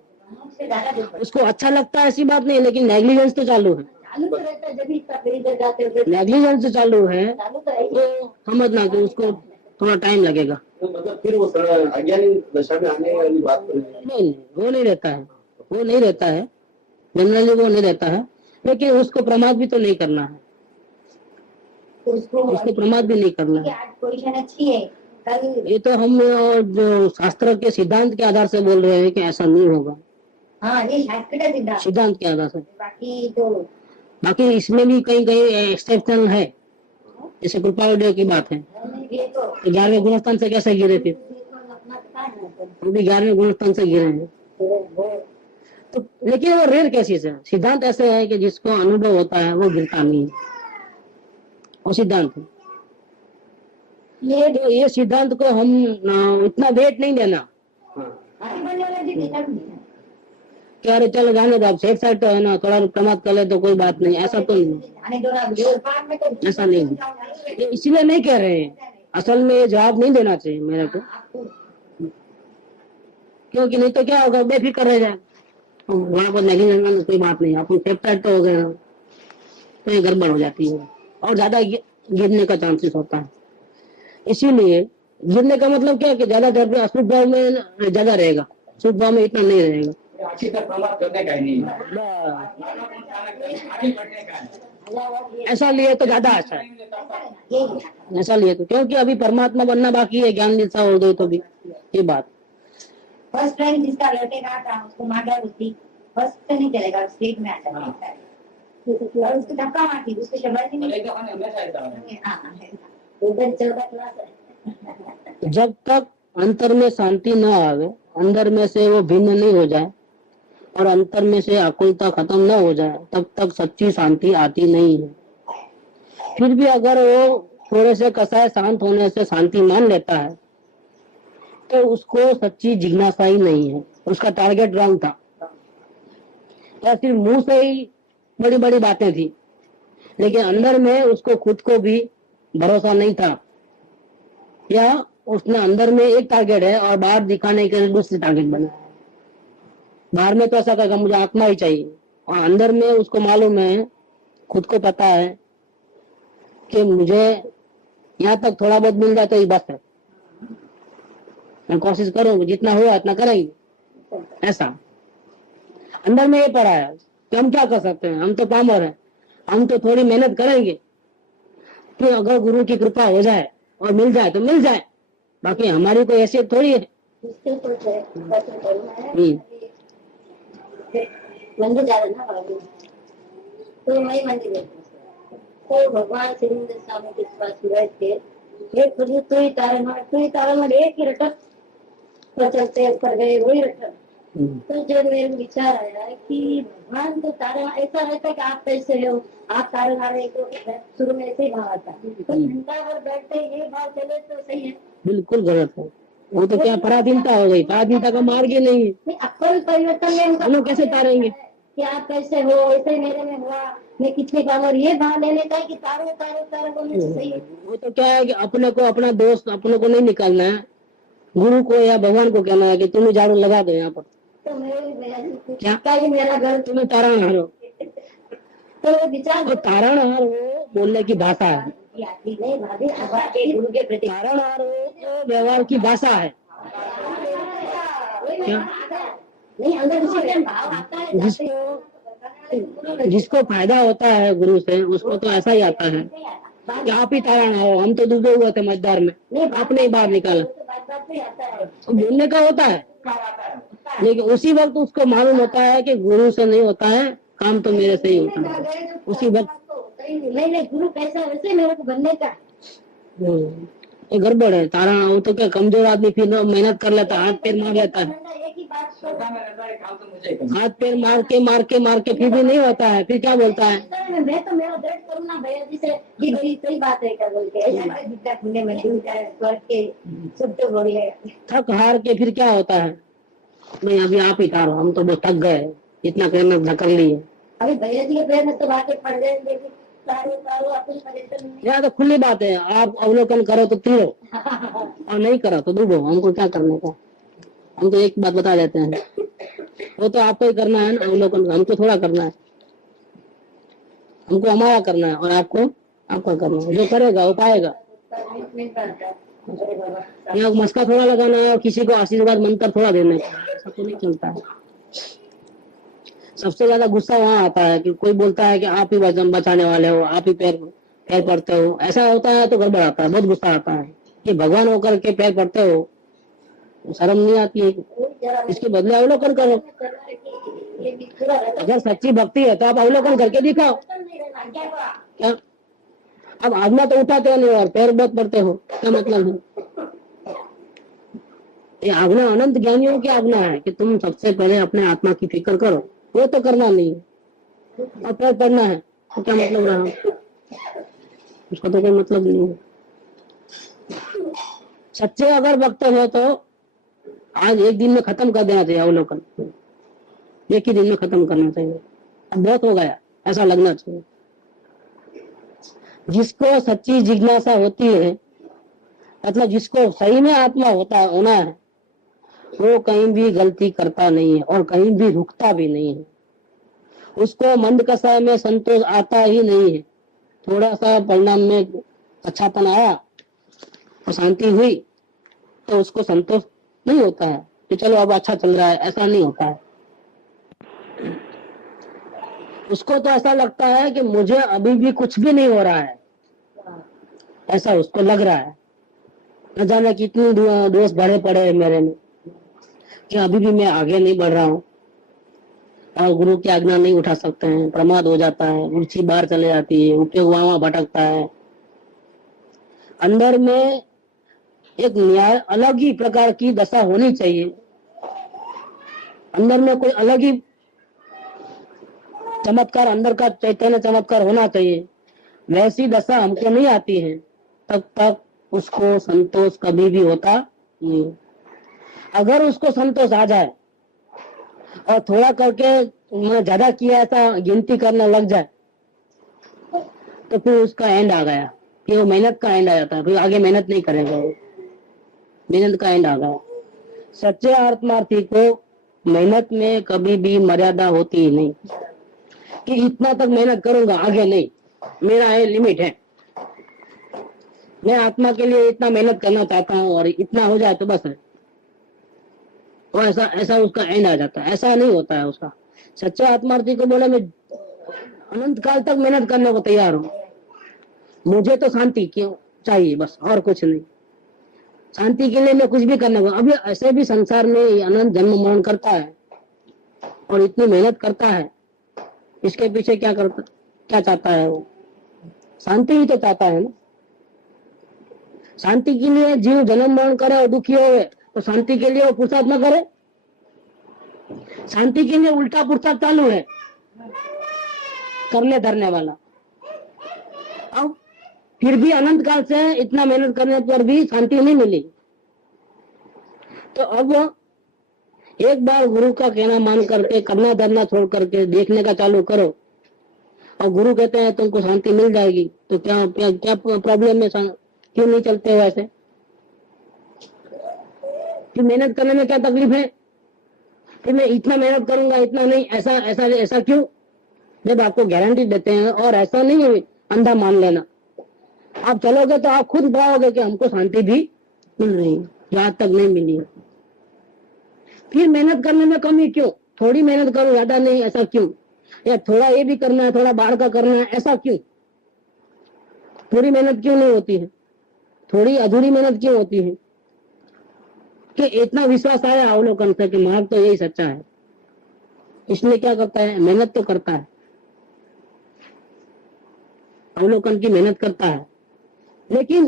उसको अच्छा लगता है ऐसी बात नहीं, लेकिन नेग्लिजेंस तो चालू है, चालू तो रहता है। जब भी इधर जाते हो नेग्लिजेंस तो चालू है, चालू तो है ही। तो समझना कि उसको थोड़ा टाइम लगेगा। तो मतलब फिर वो अज्ञानी दशा में आने वाली बात नहीं, वो नहीं रहता है, वो नहीं रहता है, जनरली वो नहीं रहता है, लेकिन उसको प्रमाद भी तो नहीं करना है, तो उसको प्रमाद भी नहीं करना है। आज पोजीशन अच्छी है, कल ये तो हम जो शास्त्र के सिद्धांत के आधार से बोल रहे हैं कि ऐसा नहीं होगा। हाँ, ये शास्त्र सिद्धांत के आधार से, बाकी तो बाकी इसमें भी कहीं कहीं एक्सेप्शन है, जैसे कृपालुदेव की बात है, ये तो 11वें गुणस्थान से कैसे गिरे थे, वो भी 11वें गुणस्थान से गिरे हैं। तो लेकिन वो रेयर केसेस है, सिद्धांत ऐसे है कि जिसको अनुभव होता है वो गिरता नहीं है, वो सिद्धांत है। ये सिद्धांत को हम इतना वेट नहीं देना कि अरे चलो जाने दो, आप सेफ साइड तो है ना, थोड़ा प्रमाद कर ले तो कोई बात नहीं, ऐसा तो नहीं, ऐसा नहीं है। ये इसलिए नहीं कह रहे हैं, असल में ये जवाब नहीं देना चाहिए मेरे को, क्योंकि नहीं तो क्या होगा, बेफिक्र रह जाए वहां पर, नेग्लिजेंस कोई बात नहीं, अपन सेफ साइड तो हो गए, तो ये गड़बड़ हो जाती है और ज्यादा गिरने का चांसेस होता है। इसीलिए गिरने का मतलब क्या है कि ज्यादा दर्द अशुद्ध भाव में ज्यादा रहेगा, शुद्ध भाव में इतना नहीं रहेगा। अच्छी तरह प्रमाद करने का ही नहीं है, ऐसा लिए तो ज्यादा अच्छा है, ऐसा लिए तो, क्योंकि अभी परमात्मा बनना बाकी है, ज्ञान दिशा हो गई तो भी ये बात। फर्स्ट टाइम जिसका लौटेगा था उसको मार डाल, उसकी फर्स्ट तो नहीं चलेगा, स्टेट में आ जाता है और उसको धक्का मारती, उसको शब्द नहीं उधर 14 क्लास है। जब तक अंतर में शांति न आवे, अंदर में से वो भिन्न नहीं हो जाए और अंतर में से आकुलता खत्म न हो जाए, तब तक सच्ची शांति आती नहीं है। फिर भी अगर वो थोड़े से कसाय शांत होने से शांति मान लेता है तो उसको सच्ची जिज्ञासा ही नहीं है, उसका टारगेट रॉन्ग था, या फिर मुंह से ही बड़ी बड़ी बातें थी, लेकिन अंदर में उसको खुद को भी भरोसा नहीं था, या उसने अंदर में एक टारगेट है और बाहर दिखाने के लिए दूसरी टारगेट बनाया। बाहर में तो ऐसा कहेगा मुझे आत्मा ही चाहिए, और अंदर में उसको मालूम है, खुद को पता है कि मुझे यहाँ तक थोड़ा बहुत मिल जाए तो ये बस है, मैं कोशिश करूंगी जितना हुआ इतना करेंगे। ऐसा अंदर में ये पड़ा है कि हम क्या कर सकते हैं, हम तो पामर हैं, हम तो थोड़ी मेहनत करेंगे, तो अगर गुरु की कृपा हो जाए और मिल जाए तो मिल जाए, बाकी हमारी कोई हैसियत थोड़ी है। मंदिर जा रहे ना बाबू, तो मैं मंदिर तो भगवान श्रींद्र स्वामी के पास बैठ के एक बजे तू ही तारा में एक ही रटक पर चलते ऊपर गए, वही रटक। तो जब मेरे विचार आया कि भगवान तो तारा ऐसा रहता है कि आप कैसे हो, आप तारा गा रहे हो, शुरू में ऐसे ही भाव आता है, तो घंटा भर बैठते ये भाव चले तो सही है। बिल्कुल गलत है, वो तो क्या पराधीनता हो गई, पराधीनता का मार्ग ही नहीं है। अक्ल परिवर्तन में हम लोग कैसे तारेंगे कि आप कैसे हो, ऐसे मेरे में हुआ, मैं कितने काम, और ये भाव लेने का है कि तारो तारो तारो बोलने से सही है। वो तो क्या है कि अपने को अपना दोस्त अपने को नहीं निकालना है, गुरु को या भगवान को कहना है कि तुम झाड़ू लगा दो यहाँ पर, तो मेरे क्या मेरा घर तुम्हें तारणहार हो, तो विचार तो तारणहार हो बोलने की भाषा है, नहीं भाभी गुरु के प्रति तारणहार हो तो व्यवहार की भाषा है। क्या नहीं अंदर भाव आता है, जिसको फायदा होता है गुरु से उसको तो ऐसा ही आता है कि आप ही तारण हो, हम तो डूबे हुए थे मझधार में, आपने ही बाहर निकाला, तो बोलने का होता है लेकिन उसी वक्त उसको मालूम होता है कि गुरु से नहीं होता है, काम तो मेरे से ही होता है उसी वक्त। नहीं, गुरु कैसा वैसे मेरे को बनने का। ये गड़बड़ है तारा। वो तो क्या कमजोर आदमी फिर मेहनत कर लेता है, हाथ पैर मार लेता है, एक ही बात हाथ पैर मार के फिर भी नहीं होता है, फिर क्या बोलता है मैं तो मेरा दर्द करूँ ना भैया जी से कि भाई सही बात है कर बोल के ऐसा विद्या पुण्य में डूब जाए स्वर्ग के सब तो बोलिए। थक हार के फिर क्या होता है, नहीं अभी आप ही तारो, हम तो बहुत थक गए, इतना मेहनत कर ली है। अभी भैया जी के पैर में तो बातें पड़ जाएंगे, यहाँ तो खुली बात है, आप अवलोकन करो तो तीरो और नहीं करो तो डूबो, हमको क्या करने का। हम तो एक बात बता देते हैं, वो तो आपको ही करना है ना अवलोकन, हमको थोड़ा करना है, हमको हमारा करना है और आपको आपका करना है। जो करेगा वो पाएगा। यहाँ मस्का थोड़ा लगाना है और किसी को आशीर्वाद मंत्र थोड़ा देना है, ऐसा तो नहीं चलता है। सबसे ज्यादा गुस्सा वहाँ आता है कि कोई बोलता है कि आप ही वजन बचाने वाले हो, आप ही पैर पैर पड़ते हो, ऐसा होता है तो गड़बड़ आता है, बहुत गुस्सा आता है कि भगवान होकर के पैर पड़ते हो, शर्म नहीं आती है। इसके बदले अवलोकन करो। अगर सच्ची भक्ति है तो आप अवलोकन करके दिखाओ। क्या अब आज्ञा तो उठाते नहीं और पैर बहुत पड़ते हो, क्या मतलब है? ये आज्ञा अनंत ज्ञानियों की आज्ञा है कि तुम सबसे पहले अपने आत्मा की फिक्र करो, वो तो करना नहीं है और पैर पड़ना है तो क्या मतलब रहा, उसका तो कोई मतलब नहीं है। सच्चे अगर भक्त हो तो आज एक दिन में खत्म कर देना चाहिए अवलोकन, एक ही दिन में खत्म करना चाहिए। अब बहुत हो गया ऐसा लगना चाहिए। जिसको सच्ची जिज्ञासा होती है, मतलब जिसको सही में आत्मा होना है, वो कहीं भी गलती करता नहीं है और कहीं भी रुकता भी नहीं है। उसको मंद कसा में संतोष आता ही नहीं है। थोड़ा सा परिणाम में अच्छापन आया और शांति हुई तो उसको संतोष नहीं होता है कि चलो अब अच्छा चल रहा है, ऐसा नहीं होता है। उसको तो ऐसा लगता है कि मुझे अभी भी कुछ भी नहीं हो रहा है, ऐसा उसको लग रहा है। न जाने कितनी दोष भरे पड़े हैं मेरे में कि अभी भी मैं आगे नहीं बढ़ रहा हूँ और गुरु की आज्ञा नहीं उठा सकते हैं, प्रमाद हो जाता है, रुचि बाहर चले जाती है, उपयोग वहां भटकता है। अंदर में एक न्याय अलग ही प्रकार की दशा होनी चाहिए, अंदर में कोई अलग ही चमत्कार, अंदर का चैतन्य चमत्कार होना चाहिए। वैसी दशा हमको नहीं आती है, तब तक उसको संतोष कभी भी होता नहीं। अगर उसको संतोष आ जाए और थोड़ा करके ज्यादा किया ऐसा गिनती करने लग जाए तो फिर उसका एंड आ गया, फिर वो मेहनत का एंड आ जाता है, फिर आगे मेहनत नहीं करेगा, वो मेहनत का एंड आ गया। सच्चे आत्मार्थी को मेहनत में कभी भी मर्यादा होती ही नहीं कि इतना तक मेहनत करूंगा, आगे नहीं, मेरा है लिमिट है, मैं आत्मा के लिए इतना मेहनत करना चाहता हूँ और इतना हो जाए तो बस है। तो ऐसा उसका एंड आ जाता है, ऐसा नहीं होता है उसका। सच्चा आत्मार्थी को बोला मैं अनंत काल तक मेहनत करने को तैयार हूँ, मुझे तो शांति क्यों चाहिए बस, और कुछ नहीं। शांति के लिए मैं कुछ भी करने को, अभी ऐसे भी संसार में अनंत जन्म मरण करता है और इतनी मेहनत करता है, इसके पीछे क्या चाहता है वो? शांति ही तो चाहता है ना। शांति के लिए जीव जन्म मरण करे और दुखी हो तो शांति के लिए वो पुरुषार्थ न करे। शांति के लिए उल्टा पुरुषार्थ चालू है करने धरने वाला। अब फिर भी अनंत काल से इतना मेहनत करने पर भी शांति नहीं मिली, तो अब एक बार गुरु का कहना मान करके करना धरना छोड़ करके देखने का चालू करो और गुरु कहते हैं तुमको शांति मिल जाएगी, तो क्या प्रॉब्लम में क्यों नहीं चलते हो ऐसे? फिर मेहनत करने में क्या तकलीफ है? फिर मैं इतना मेहनत करूंगा, इतना नहीं, ऐसा क्यों? जब आपको गारंटी देते हैं, और ऐसा नहीं है अंधा मान लेना। आप चलोगे तो आप खुद पाओगे कि हमको शांति भी मिल रही है, जो आज तक नहीं मिली है। फिर मेहनत करने में कमी क्यों? थोड़ी मेहनत करो, ज्यादा नहीं, ऐसा क्यों? या थोड़ा ये भी करना है, थोड़ा बाहर का करना है, ऐसा क्यों? पूरी मेहनत क्यों नहीं होती है? थोड़ी अधूरी मेहनत क्यों होती है? कि इतना विश्वास आया अवलोकन से कि मार्ग तो यही सच्चा है, इसलिए क्या करता है, मेहनत तो करता है, अवलोकन की मेहनत करता है, लेकिन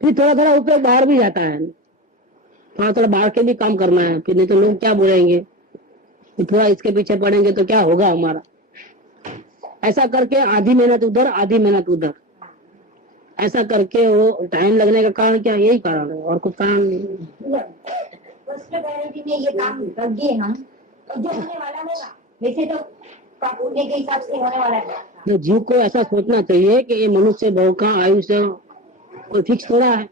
फिर थोड़ा थोड़ा ऊपर बाहर भी जाता है, थोड़ा थोड़ा बाहर के भी काम करना है, फिर नहीं तो लोग क्या बोलेंगे, फिर थोड़ा इसके पीछे पड़ेंगे तो क्या होगा हमारा। ऐसा करके आधी मेहनत उधर आधी मेहनत उधर, ऐसा करके वो टाइम लगने का कारण क्या, यही कारण है और कुछ कारण नहीं। उसके गारंटी में ये काम कर दिए हम, और जो होने वाला होगा वैसे तो पुण्य के हिसाब से होने वाला है। तो जीव को ऐसा सोचना चाहिए कि ये मनुष्य भाव का आयुष्य कोई फिक्स थोड़ा है,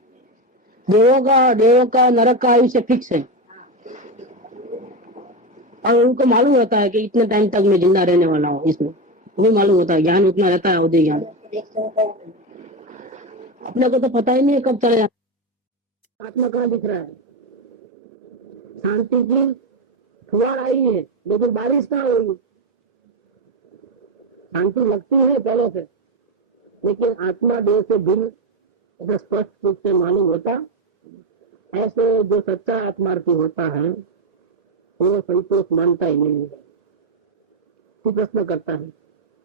देवों का नरक का आयुष्य फिक्स है, और उनको मालूम होता है कि इतने टाइम तक मैं जिंदा रहने वाला हूँ, इसमें वो मालूम होता है, ज्ञान उतना रहता है, उदय ज्ञान। अपने को तो पता ही नहीं है कब चले जाए, आत्मा कहाँ दिख रहा है, शांति की फुहार आई है लेकिन बारिश कहाँ हो रही, शांति लगती है पहले से, लेकिन आत्मा देह से भिन्न ऐसा स्पष्ट रूप से मालूम होता। ऐसे जो सच्चा आत्मार्थी होता है वो संतोष मानता ही नहीं है, वो प्रश्न करता है।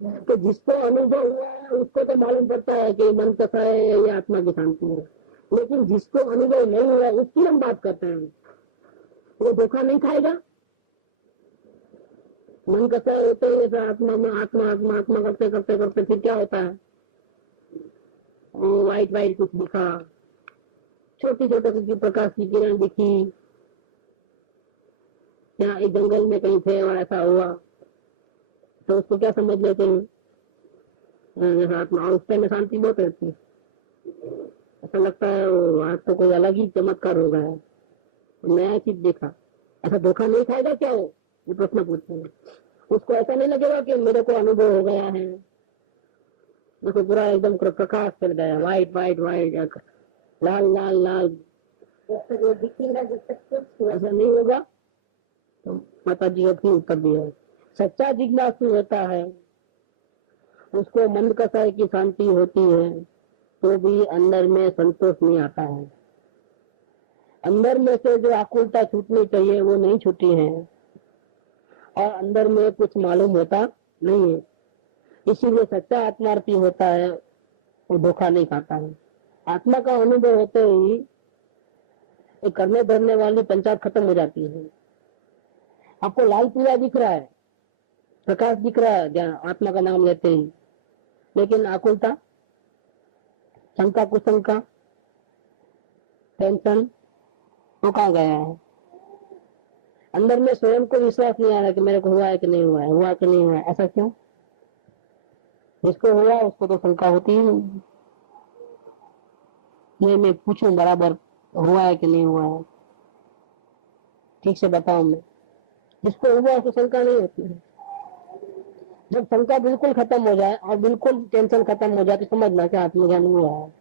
तो जिसको अनुभव हुआ है उसको तो मालूम पड़ता है कि मन कैसा है, ये आत्मा की शांति है, लेकिन जिसको अनुभव नहीं हुआ उसकी हम बात करते हैं, वो धोखा नहीं खाएगा। मन कैसा होते ही ऐसा आत्मा में आत्मा आत्मा आत्मा करते करते करते फिर क्या होता है, वो वाइट वाइट कुछ दिखा, छोटी छोटी प्रकाश की किरण दिखी, या एक जंगल में कहीं थे और ऐसा हुआ, तो उसको क्या समझ लेते हैं, आत्मा, और उस टाइम शांति बहुत रहती है, ऐसा लगता है वो आज तो कोई अलग ही चमत्कार हो गया है, नया चीज देखा। ऐसा धोखा नहीं खाएगा क्या वो, ये प्रश्न पूछते हैं। उसको ऐसा नहीं लगेगा कि मेरे को अनुभव हो गया है, उसको पूरा एकदम प्रकाश चल गया, वाइट वाइट वाइट, लाल लाल लाल, ऐसा नहीं होगा। तो माता जी अपनी उत्तर दिया, सच्चा जिज्ञासु होता है उसको मन कसाई की शांति होती है तो भी अंदर में संतोष नहीं आता है, अंदर में से जो आकुलता छूटनी चाहिए वो नहीं छूटी है, और अंदर में कुछ मालूम होता नहीं है, इसीलिए सच्चा आत्मार्थी होता है वो धोखा नहीं खाता है। आत्मा का अनुभव होते ही करने धरने वाली पंचायत खत्म हो जाती है। आपको लाल पीला दिख रहा है, प्रकाश दिख रहा है जहाँ आत्मा का नाम लेते हैं, लेकिन आकुलता, शंका कुशंका, टेंशन वो कहाँ गया है। अंदर में स्वयं को विश्वास नहीं आ रहा कि मेरे को हुआ है कि नहीं हुआ है, हुआ कि नहीं हुआ है, ऐसा क्यों। जिसको हुआ उसको तो शंका होती ही नहीं, ये मैं पूछूं बराबर हुआ है कि नहीं हुआ है, ठीक से बताओ मैं, जिसको हुआ उसको शंका नहीं होती है। जब शंका बिल्कुल खत्म हो जाए और बिल्कुल टेंशन खत्म हो जाए तो समझना कि आत्मज्ञान हुआ है,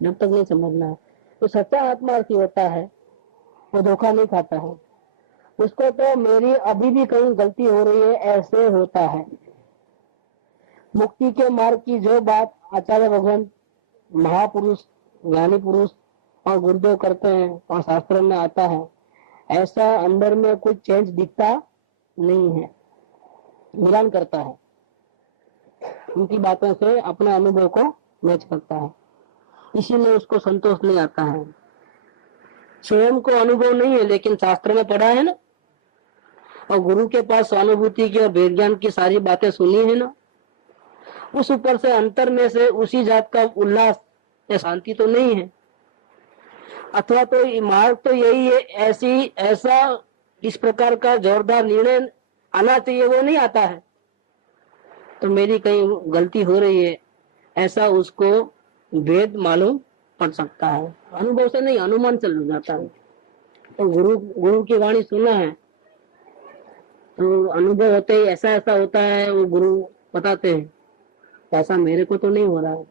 जब तक नहीं समझना है। तो सच्चा आत्मार्थी होता है वो धोखा नहीं खाता है, उसको तो मेरी अभी भी कहीं गलती हो रही है ऐसे होता है। मुक्ति के मार्ग की जो बात आचार्य भगवान, महापुरुष, ज्ञानी पुरुष और गुरुदेव करते हैं और शास्त्रों में आता है, ऐसा अंदर में कुछ चेंज दिखता नहीं है, मिलान करता है, उनकी बातों से अपने अनुभव को मैच करता है, इसीलिए उसको संतोष नहीं आता है। स्वयं को अनुभव नहीं है लेकिन शास्त्र में पढ़ा है ना, और गुरु के पास अनुभूति की और विज्ञान की सारी बातें सुनी है ना, उस ऊपर से अंतर में से उसी जात का उल्लास या शांति तो नहीं है, अथवा तो मार्ग तो यही है, ऐसा इस प्रकार का जोरदार निर्णय आना चाहिए वो नहीं आता है, तो मेरी कहीं गलती हो रही है ऐसा उसको भेद मालूम पड़ सकता है, अनुभव से नहीं अनुमान चल जाता है। तो गुरु की वाणी सुना है तो अनुभव होते ही ऐसा ऐसा होता है, वो गुरु बताते हैं ऐसा मेरे को तो नहीं हो रहा है,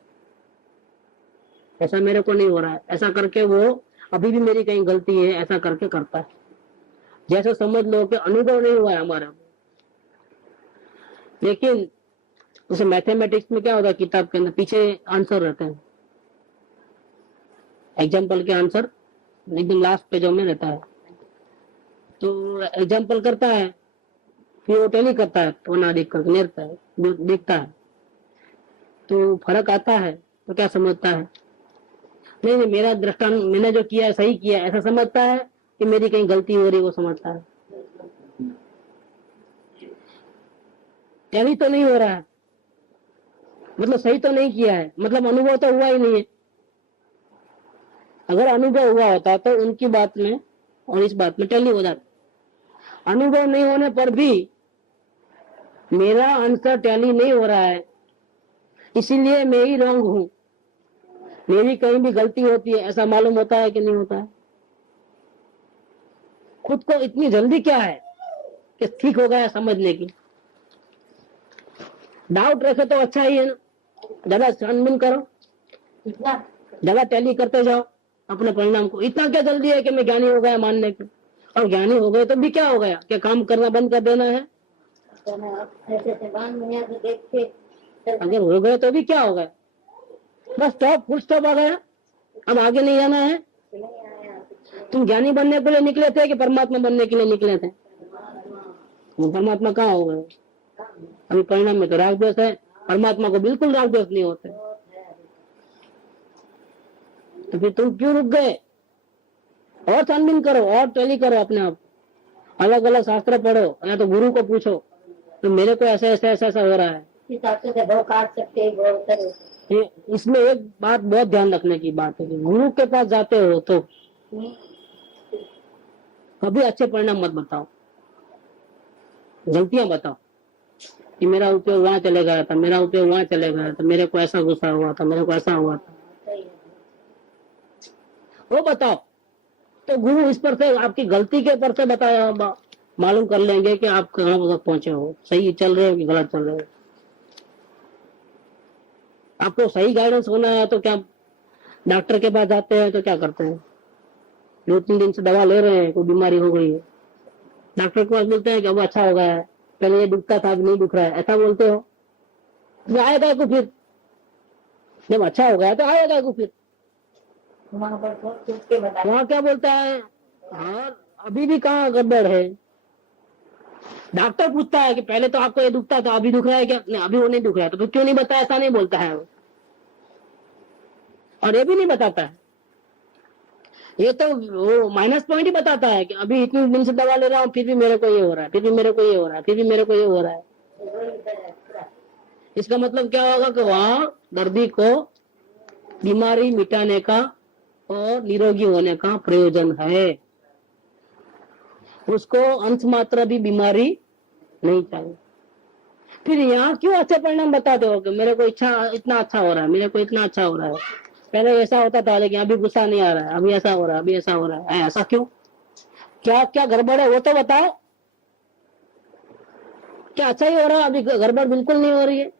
ऐसा मेरे को नहीं हो रहा है, ऐसा करके वो अभी भी मेरी कहीं गलती है ऐसा करके करता है। जैसे समझ लो कि अनुभव नहीं हुआ है हमारा, लेकिन जैसे मैथमेटिक्स में क्या होता है, किताब के अंदर पीछे आंसर रहते हैं, एग्जाम्पल के आंसर एकदम लास्ट पेजों में रहता है, तो एग्जाम्पल करता है, फिर वो टैली करता है तो ना देख करके लेता है, देखता है तो फर्क आता है तो क्या समझता है, नहीं नहीं मेरा दृष्टांत मैंने जो किया सही किया ऐसा समझता है कि मेरी कहीं गलती हो रही वो समझता है। टैली तो नहीं हो रहा है मतलब सही तो नहीं किया है, मतलब अनुभव तो हुआ ही नहीं है। अगर अनुभव हुआ होता तो उनकी बात में और इस बात में टैली हो जाता। अनुभव नहीं होने पर भी मेरा आंसर टैली नहीं हो रहा है, इसीलिए मैं ही रॉन्ग हूं, मेरी कहीं भी गलती होती है ऐसा मालूम होता है कि नहीं होता है। खुद को इतनी जल्दी क्या है कि ठीक हो गया समझने की। डाउट रखे तो अच्छा ही है ना, ज्यादा छानबीन करो, ज्यादा टैली करते जाओ अपने परिणाम को। इतना क्या जल्दी है कि मैं ज्ञानी हो गया मानने की, और ज्ञानी हो गए तो भी क्या हो गया, क्या काम करना बंद कर देना है? अगर हो गए तो भी क्या हो गया, बस स्टॉप, फुल स्टॉप आ गया, अब आगे नहीं जाना है। तुम ज्ञानी बनने के लिए निकले थे कि परमात्मा बनने के लिए निकले थे? परमात्मा कहाँ हो गए? अभी परिणाम में तो राग द्वेष है, परमात्मा को बिल्कुल राग द्वेष नहीं होते, तो फिर तुम क्यों रुक गए? और छानबीन करो और टैली करो अपने आप, अलग अलग शास्त्र पढ़ो या तो गुरु को पूछो तो मेरे को ऐसा ऐसा ऐसा ऐसा हो रहा है। इसमें एक बात बहुत ध्यान रखने की बात है कि गुरु के पास जाते हो तो कभी अच्छे परिणाम मत बताओ, गलतियां बताओ कि मेरा उपयोग वहां चले गया था, मेरा उपयोग वहां चले गया था, मेरे को ऐसा गुस्सा हुआ था, मेरे को ऐसा हुआ था, वो बताओ। तो गुरु इस पर से आपकी गलती के पर से बताया मालूम कर लेंगे कि आप कहाँ तक पहुंचे हो, सही चल रहे हो कि गलत चल रहे हो। आपको सही गाइडेंस होना है तो क्या डॉक्टर के पास जाते हैं तो क्या करते हैं, 2-3 दिन से दवा ले रहे हैं, कोई बीमारी हो गई है, डॉक्टर के पास बोलते हैं कि अब अच्छा हो गया है, पहले ये दुखता था अब नहीं दुख रहा है, ऐसा बोलते हो? तो आएगा को फिर जब अच्छा हो गया तो आएगा को फिर वहां क्या बोलता है, हाँ अभी भी कहाँ गड़बड़ है। डॉक्टर पूछता है कि पहले तो आपको ये दुखता था अभी दुख रहा है क्या? नहीं अभी वो नहीं दुख रहा है, तो क्यों नहीं बताया? ऐसा नहीं बोलता है वो, और ये भी नहीं बताता है, ये तो वो माइनस पॉइंट ही बताता है कि अभी इतने दिन से दवा ले रहा हूँ फिर भी मेरे को ये हो रहा है, फिर भी मेरे को ये हो रहा है, फिर भी मेरे को ये हो रहा है। इसका मतलब क्या होगा कि वहां दर्दी को बीमारी मिटाने का और निरोगी होने का प्रयोजन है, उसको अंश मात्र भी बीमारी नहीं चाहिए। फिर यहाँ क्यों अच्छे परिणाम बताते हो कि मेरे को इतना अच्छा हो रहा है, मेरे को इतना अच्छा हो रहा है, पहले ऐसा होता था लेकिन अभी गुस्सा नहीं आ रहा है, अभी ऐसा हो रहा है, अभी ऐसा हो रहा है, ऐसा क्यों? क्या क्या गड़बड़ है वो तो बताओ। क्या अच्छा ही हो रहा है, अभी गड़बड़ बिल्कुल नहीं हो रही है?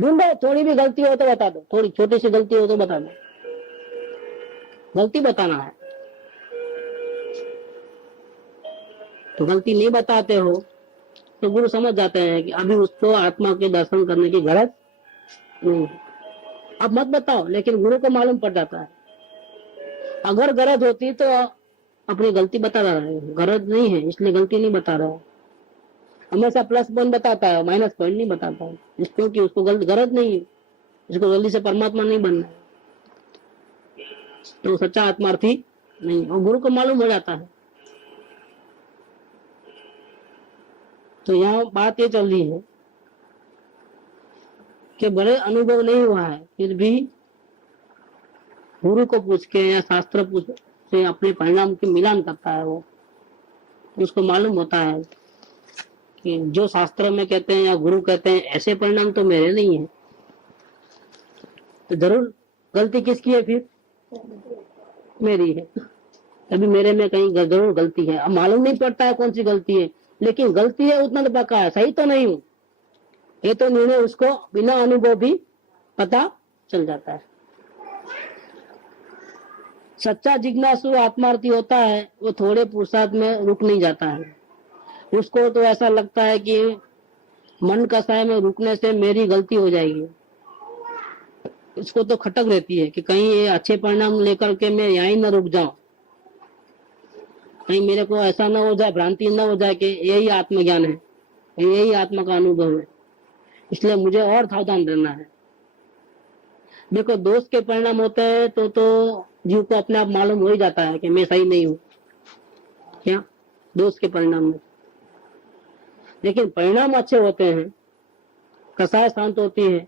ढूंढो, थोड़ी भी गलती हो तो बता दो, थोड़ी छोटी सी गलती हो तो बता दो, गलती बताना है। तो गलती नहीं बताते हो तो गुरु समझ जाते हैं कि अभी उसको आत्मा के दर्शन करने की गरज नहीं है। अब मत बताओ, लेकिन गुरु को मालूम पड़ जाता है। अगर गरज होती तो अपनी गलती बता रहा है, गरज नहीं है इसलिए गलती नहीं बता रहा है। हमेशा प्लस पॉइंट बताता है, माइनस पॉइंट नहीं बताता है, क्योंकि उसको गरज नहीं है, इसको जल्दी से परमात्मा नहीं बनना है, तो सच्चा आत्मार्थी नहीं। और गुरु को मालूम हो जाता है। तो यहाँ बात ये चल रही है कि बड़े अनुभव नहीं हुआ है फिर भी गुरु को पूछ के या शास्त्र पूछ से अपने परिणाम के मिलान करता है वो, उसको मालूम होता है कि जो शास्त्र में कहते हैं या गुरु कहते हैं ऐसे परिणाम तो मेरे नहीं है, तो जरूर गलती किसकी है? फिर मेरी है। अभी मेरे में कहीं जरूर गलती है। अब मालूम नहीं पड़ता है कौन सी गलती है, लेकिन गलती है उतना तो पक्का है, सही तो नहीं हूं, ये तो निर्णय उसको बिना अनुभव भी पता चल जाता है। सच्चा जिज्ञासु आत्मार्थी होता है, वो थोड़े पुरुषार्थ में रुक नहीं जाता है। उसको तो ऐसा लगता है कि मन कसाय में रुकने से मेरी गलती हो जाएगी, इसको तो खटक रहती है कि कहीं ये अच्छे परिणाम लेकर के मैं यहीं न रुक जाऊं। कहीं मेरे को ऐसा ना हो जाए, भ्रांति ना हो जाए कि यही आत्मज्ञान है, यही आत्मा का अनुभव है। इसलिए मुझे और सावधान रहना है। देखो दोष के परिणाम होते हैं तो जीव को अपने आप मालूम हो ही जाता है कि मैं सही नहीं हूँ, क्या दोष के परिणाम में। लेकिन परिणाम अच्छे होते हैं, कसाय शांत होती है,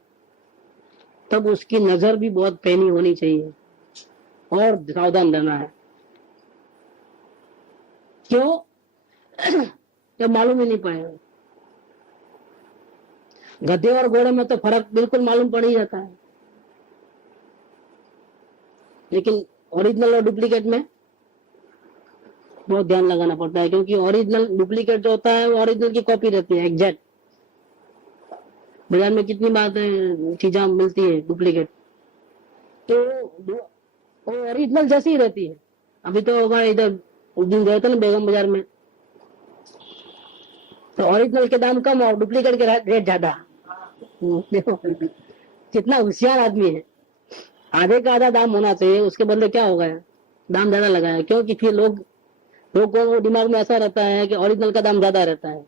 तब उसकी नजर भी बहुत पैनी होनी चाहिए और सावधान रहना है। क्यों? जब मालूम ही नहीं पाएगा। गधे और घोड़े में तो फर्क बिल्कुल मालूम पड़ ही जाता है, लेकिन ओरिजिनल और डुप्लीकेट में बहुत ध्यान लगाना पड़ता है, क्योंकि ओरिजिनल डुप्लीकेट जो होता है वो ओरिजिनल की कॉपी रहती है, एग्जैक्ट। बाजार में कितनी बातें चीजें मिलती है डुप्लीकेट, तो वो ओरिजिनल जैसी ही रहती है। अभी तो होगा इधर उस दिन गए थे ना बेगम बाजार में, तो ओरिजिनल के दाम कम और डुप्लीकेट के रेट ज्यादा। देखो कितना होशियार आदमी है, आधे का आधा दाम होना चाहिए, उसके बदले क्या हो गया, दाम ज्यादा लगाया। क्योंकि फिर लोग को दिमाग में ऐसा रहता है कि ओरिजिनल का दाम ज्यादा रहता है,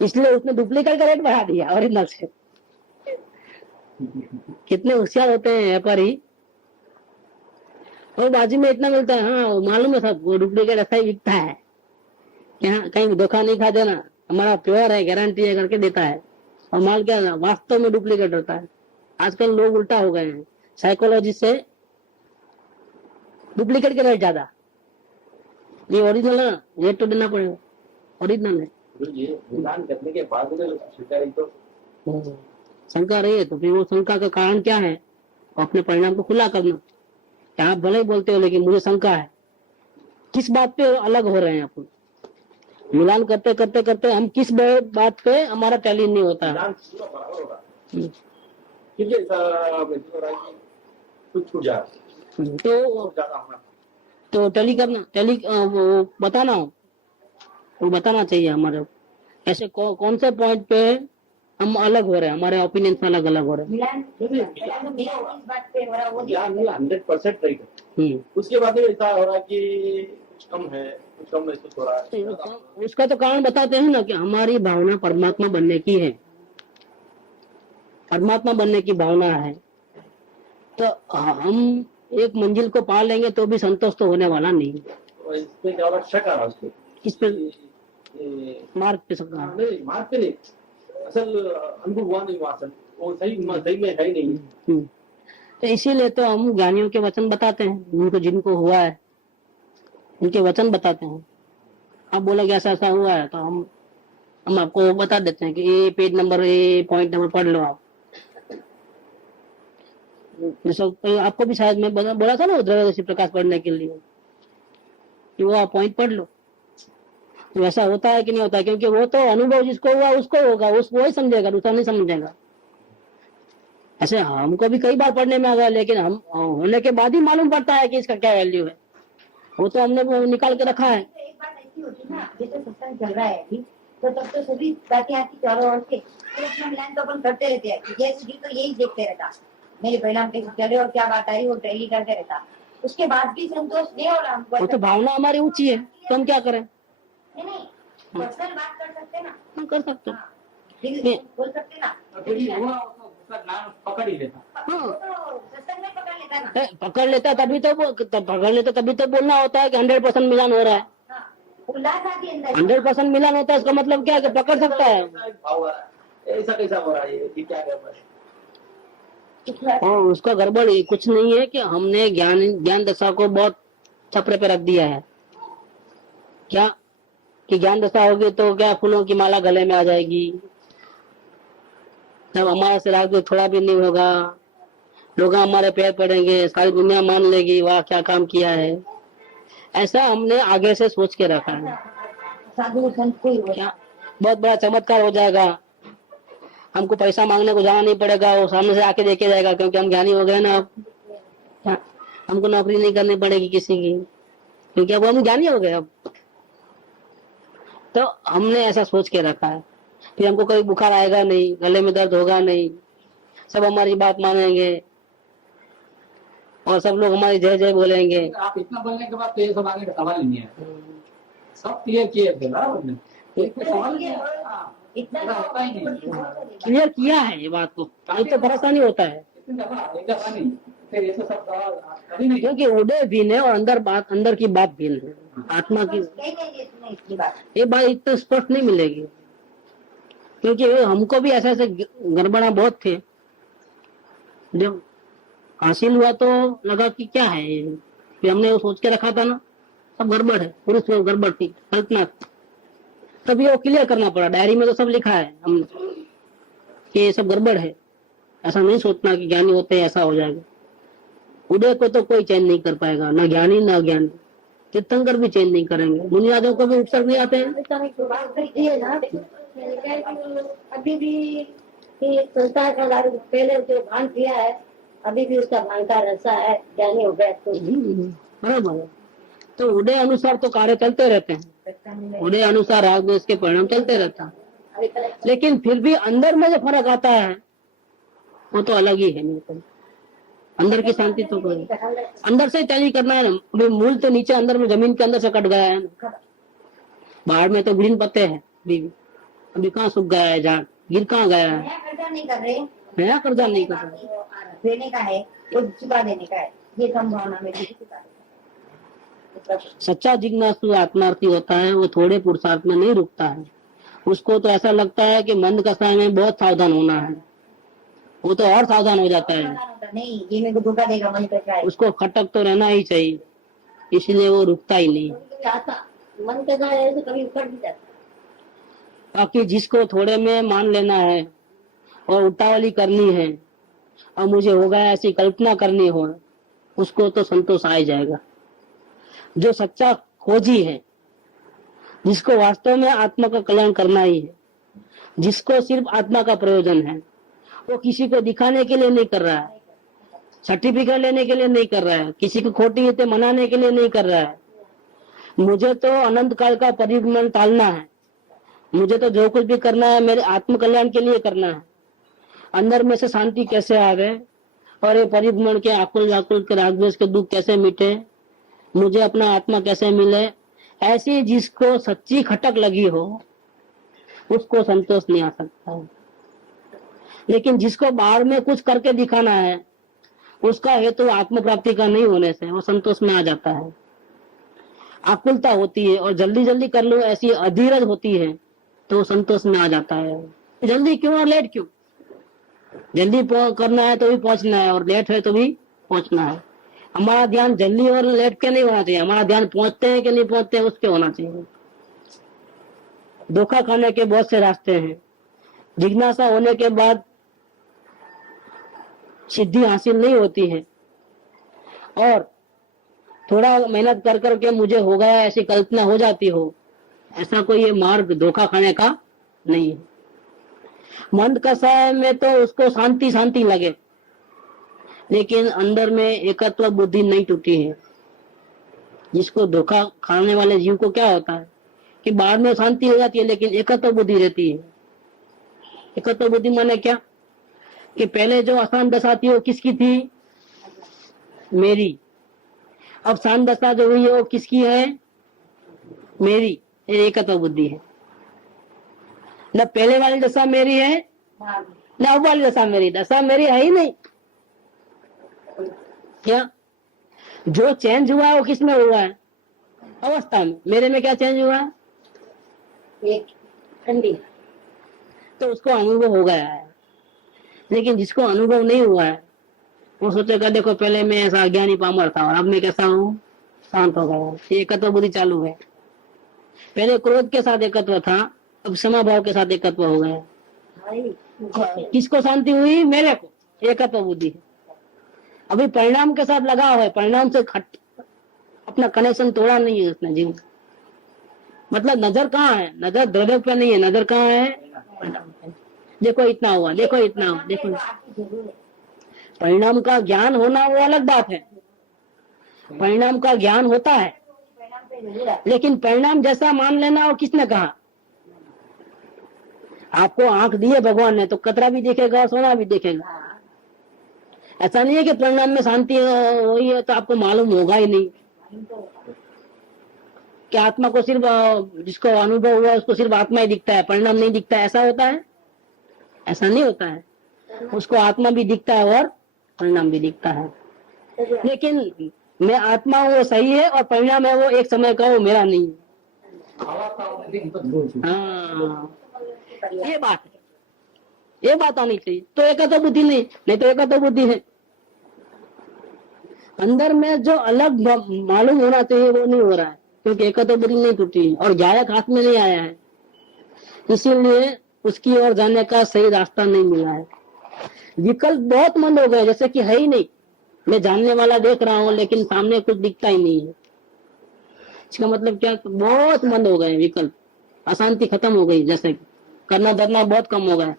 इसलिए उसने डुप्लीकेट का रेट बढ़ा दिया ओरिजिनल से। कितने होशियार होते हैं व्यापारी। और बाजू में इतना मिलता है, हाँ मालूम है सब, वो डुप्लीकेट ऐसा ही बिकता है, यहाँ कहीं धोखा नहीं खा देना, हमारा प्योर है, गारंटी है करके देता है, और माल क्या वास्तव में डुप्लीकेट होता है। आजकल लोग उल्टा हो गए हैं, साइकोलॉजी से डुप्लीकेट के रेट ज्यादा, ये ओरिजिनल है रेट तो देना पड़ेगा, ओरिजिनल है। ये मिलान करने के बाद में स्वीकारी तो शंका रही है, तो फिर वो शंका का कारण क्या है, अपने परिणाम को खुला करना। आप भले ही बोलते हो लेकिन मुझे शंका है, किस बात पे अलग हो रहे हैं अपन। मिलान करते करते करते हम किस बात पे हमारा टैली नहीं होता है। मिलान पूरा बराबर होगा, क्योंकि कुछ छूट जाए तो टैली करना, टैली वो बताना चाहिए हमारे ऐसे कौन से पॉइंट पे हम अलग हो रहे हैं, हमारे ओपिनियन अलग अलग हो रहे हैं। मिलान इस बात पे हो रहा है, वो 100% राइट है। उसके बाद ऐसा हो रहा है कि कुछ कम है, कुछ कम महसूस हो रहा है। उसका तो कारण बताते हैं ना कि हमारी भावना परमात्मा बनने की है, परमात्मा बनने की भावना है, तो हम एक मंजिल को पा लेंगे तो भी संतोष तो होने वाला नहीं। इसमें क्या होगा, शक आ रहा है इस पे मार्ग पे सकता नहीं, मार्ग पे नहीं, असल अनुभव हुआ नहीं, असल वो सही में है ही नहीं। तो इसीलिए तो हम ज्ञानियों के वचन बताते हैं, उनको जिनको हुआ है उनके वचन बताते हैं। अब बोला कि ऐसा ऐसा हुआ है, तो हम आपको बता देते हैं कि ये पेज नंबर, ये पॉइंट नंबर पढ़ लो आप। आपको भी शायद मैं बोला था ना द्रव्यदर्शी प्रकाश पढ़ने के लिए, कि वो आप पॉइंट पढ़ लो। तो वैसा होता है कि नहीं होता, क्योंकि वो तो अनुभव जिसको हुआ उसको होगा, उसको वही समझेगा, दूसरा नहीं समझेगा। ऐसे हमको भी कई बार पढ़ने में आ गया, लेकिन हम होने के बाद ही मालूम पड़ता है कि इसका क्या वैल्यू है, वो तो हमने निकाल के रखा है। एक बात ऐसी होती है ना, जैसे सत्संग चल रहा है अभी, तो तब तो सभी बातें आती चारों ओर से, तो अपना मिलान तो अपन करते रहते हैं, जैसे जी तो यही देखते रहता, मेरे परिणाम कैसे चले और क्या बात आई, वो टैली करते रहता। उसके बाद भी संतोष नहीं हो रहा हमको। तो भावना हमारी ऊंची है, तो हम क्या करें? नहीं पर्सनल बात कर सकते ना, हम कर सकते हैं, बोल सकते ना, पकड़ ही लेता, सत्संग में पकड़ लेता ना, पकड़ लेता तभी तो बोलना होता है कि 100% मिलान हो रहा है। उल्लास आती अंदर, 100% मिलान होता है, इसका मतलब क्या है कि पकड़ सकता है। ऐसा कैसा हो रहा है, ये क्या कर रहा है? और उसका गड़बड़ कुछ नहीं है कि हमने ज्ञान दशा को बहुत छपरे पे रख दिया है। क्या कि ज्ञान दशा होगी तो क्या फूलों की माला गले में आ जाएगी, जब हमारा सिर आगे थोड़ा भी नहीं होगा, लोग हमारे पैर पड़ेंगे, सारी दुनिया मान लेगी वाह क्या काम किया है। ऐसा हमने आगे से सोच के रखा है। साधु संत कोई क्या बहुत बड़ा चमत्कार हो जाएगा, हमको पैसा मांगने को जाना नहीं पड़ेगा, वो सामने से आके देके जाएगा, क्योंकि हम ज्ञानी हो गए ना। अब हमको नौकरी नहीं करनी पड़ेगी किसी की, क्योंकि अब हम ज्ञानी हो गए। अब तो हमने ऐसा सोच के रखा है, फिर हमको कभी बुखार आएगा नहीं, गले में दर्द होगा नहीं, सब हमारी बात मानेंगे। और सब लोग हमारी जय जय बोलेंगे। आप इतना बोलने के बाद तो ये सब आगे का सवाल ही नहीं है, सब क्लियर किए थे बराबर में, कोई सवाल नहीं है। हाँ, इतना होता ही नहीं, क्लियर किया है ये बात को, ये तो भरोसा नहीं होता है। एक दफा नहीं, फिर ये सब कभी नहीं। क्योंकि उदय भिन्न है और अंदर की बात भिन्न है, आत्मा की ये बात इतना स्पष्ट नहीं मिलेगी। क्योंकि हमको भी ऐसे ऐसे गड़बड़ा बहुत थे, जब हासिल हुआ तो लगा कि क्या है ये, कि हमने वो सोच के रखा था ना सब गड़बड़ है, पुरुष में गड़बड़ थी, कल्पना, तभी वो क्लियर करना पड़ा। डायरी में तो सब लिखा है हमने कि ये सब गड़बड़ है, ऐसा नहीं सोचना कि ज्ञानी होते हैं ऐसा हो जाएगा। उदय को तो कोई चेंज नहीं कर पाएगा, ना ज्ञानी ना अज्ञानी, तीर्थंकर भी चेंज नहीं करेंगे, बुनियादों को भी उपसर्ग नहीं आते हैं। अभी भी संसार का लाभ पहले जो भान किया है अभी भी उसका भान का रसा है, ज्ञानी हो गया तो बराबर है। तो उदय अनुसार तो कार्य चलते रहते हैं, उदय अनुसार राग द्वेष के परिणाम चलते रहता है, लेकिन फिर भी अंदर में जो फर्क आता है वो तो अलग ही है। मेरे अंदर की शांति तो कोई अंदर से तय करना है ना, अभी मूल तो नीचे अंदर में जमीन के अंदर से कट गया है ना, बाहर में तो ग्रीन पत्ते हैं, अभी कहाँ सूख गया है झाड़, गिर कहाँ गया है। नया कर्जा नहीं कर रहे, नया कर्जा नहीं कर रहे, देने का है वो चुका देने का है, ये संभावना में सच्चा जिज्ञासु आत्मार्थी होता है, वो थोड़े पुरुषार्थ में नहीं रुकता है। उसको तो ऐसा लगता है कि मंद कसाय में बहुत सावधान होना है, वो तो और सावधान हो जाता है। नहीं, ये मेरे को धोखा देगा मन कसाय, उसको खटक तो रहना ही चाहिए, इसलिए वो रुकता ही नहीं। मन कसाय है तो कभी उखड़ भी जाता। बाकी जिसको थोड़े में मान लेना है और उतावली करनी है और मुझे होगा ऐसी कल्पना करनी हो, उसको तो संतोष आ ही जाएगा। जो सच्चा खोजी है, जिसको वास्तव में आत्मा का कल्याण करना ही है, जिसको सिर्फ आत्मा का प्रयोजन है, वो किसी को दिखाने के लिए नहीं कर रहा है, सर्टिफिकेट लेने के लिए नहीं कर रहा है, किसी को खोटी हितें मनाने के लिए नहीं कर रहा है। मुझे तो अनंत काल का परिभ्रमण टालना है, मुझे तो जो कुछ भी करना है मेरे आत्म कल्याण के लिए करना है। अंदर में से शांति कैसे आवे और ये परिभ्रमण के आकुल व्याकुल के राग द्वेष के दुख कैसे मिटे, मुझे अपना आत्मा कैसे मिले, ऐसी जिसको सच्ची खटक लगी हो उसको संतोष नहीं आ सकता है। लेकिन जिसको बाहर में कुछ करके दिखाना है, उसका हेतु आत्म प्राप्ति का नहीं होने से वो संतोष में आ जाता है। आकुलता होती है और जल्दी जल्दी कर लो ऐसी अधीरज होती है तो संतोष में आ जाता है। जल्दी क्यों और लेट क्यों, जल्दी करना है तो भी पहुंचना है और लेट है तो भी पहुंचना है। हमारा ध्यान जल्दी और लेट के नहीं होना चाहिए, हमारा ध्यान पहुंचते हैं कि नहीं पहुंचते हैं उस पे होना चाहिए। धोखा खाने के बहुत से रास्ते हैं, जिज्ञासा होने के बाद सिद्धि हासिल नहीं होती है और थोड़ा मेहनत कर करके मुझे हो गया ऐसी कल्पना हो जाती हो, ऐसा कोई ये मार्ग धोखा खाने का नहीं है। मंद कसाय में तो उसको शांति शांति लगे, लेकिन अंदर में एकत्व बुद्धि नहीं टूटी है। जिसको धोखा खाने वाले जीव को क्या होता है कि बाद में शांति हो जाती है लेकिन एकत्व बुद्धि रहती है। एकत्व बुद्धि माने क्या कि पहले जो अशांत दशा थी वो किसकी थी, मेरी। अब शांत दशा जो हुई है वो किसकी है, मेरी। एकत्व बुद्धि है। न पहले वाली दशा मेरी है न अब वाली दशा मेरी, दशा मेरी है ही नहीं। क्या जो चेंज हुआ है वो किस में हुआ है, अवस्था में। मेरे में क्या चेंज हुआ है, एक ठंडी, तो उसको अनुभव हो गया है। लेकिन जिसको अनुभव नहीं हुआ है वो सोचेगा देखो पहले मैं ऐसा अज्ञानी पामर था और अब मैं कैसा हूँ, शांत हो गया। एकत्व बुद्धि चालू है। पहले क्रोध के साथ एकत्व था, अब समाभाव के साथ एकत्व हो गया। किसको शांति हुई, मेरे को। एकत्व बुद्धि अभी परिणाम के साथ लगा हुआ है, परिणाम से अपना कनेक्शन तोड़ा नहीं है उसने जीव। मतलब नजर कहाँ है, नजर द्रव्य पे नहीं है, नजर कहाँ है, देखो इतना हुआ, देखो इतना हुआ, देखो। परिणाम का ज्ञान होना वो अलग बात है, परिणाम का ज्ञान होता है, लेकिन परिणाम जैसा मान लेना और किसने कहा। आपको आंख दी है भगवान ने तो कतरा भी देखेगा और सोना भी देखेगा। ऐसा नहीं है कि परिणाम में शांति हुई है तो आपको मालूम होगा ही नहीं कि आत्मा को सिर्फ जिसको अनुभव हुआ उसको सिर्फ आत्मा ही दिखता है, परिणाम नहीं दिखता है, ऐसा होता है? ऐसा नहीं होता है। उसको आत्मा भी दिखता है और परिणाम भी दिखता है। लेकिन मैं आत्मा हूँ वो सही है और परिणाम है वो एक समय का, वो मेरा नहीं है। हाँ, ये बात आनी चाहिए। तो एकत्व बुद्धि नहीं तो एकत्व बुद्धि है। अंदर में जो अलग मालूम होना चाहिए वो नहीं हो रहा है, क्योंकि एकत्व बुद्धि नहीं टूटी है और जायक हाथ में नहीं आया है, इसीलिए उसकी ओर जाने का सही रास्ता नहीं मिला है। विकल्प बहुत मंद हो गए, जैसे कि है ही नहीं। मैं जानने वाला देख रहा हूँ लेकिन सामने कुछ दिखता ही नहीं है। इसका मतलब क्या? बहुत मंद हो गए विकल्प, अशांति खत्म हो गई, जैसे करना धरना बहुत कम हो गया।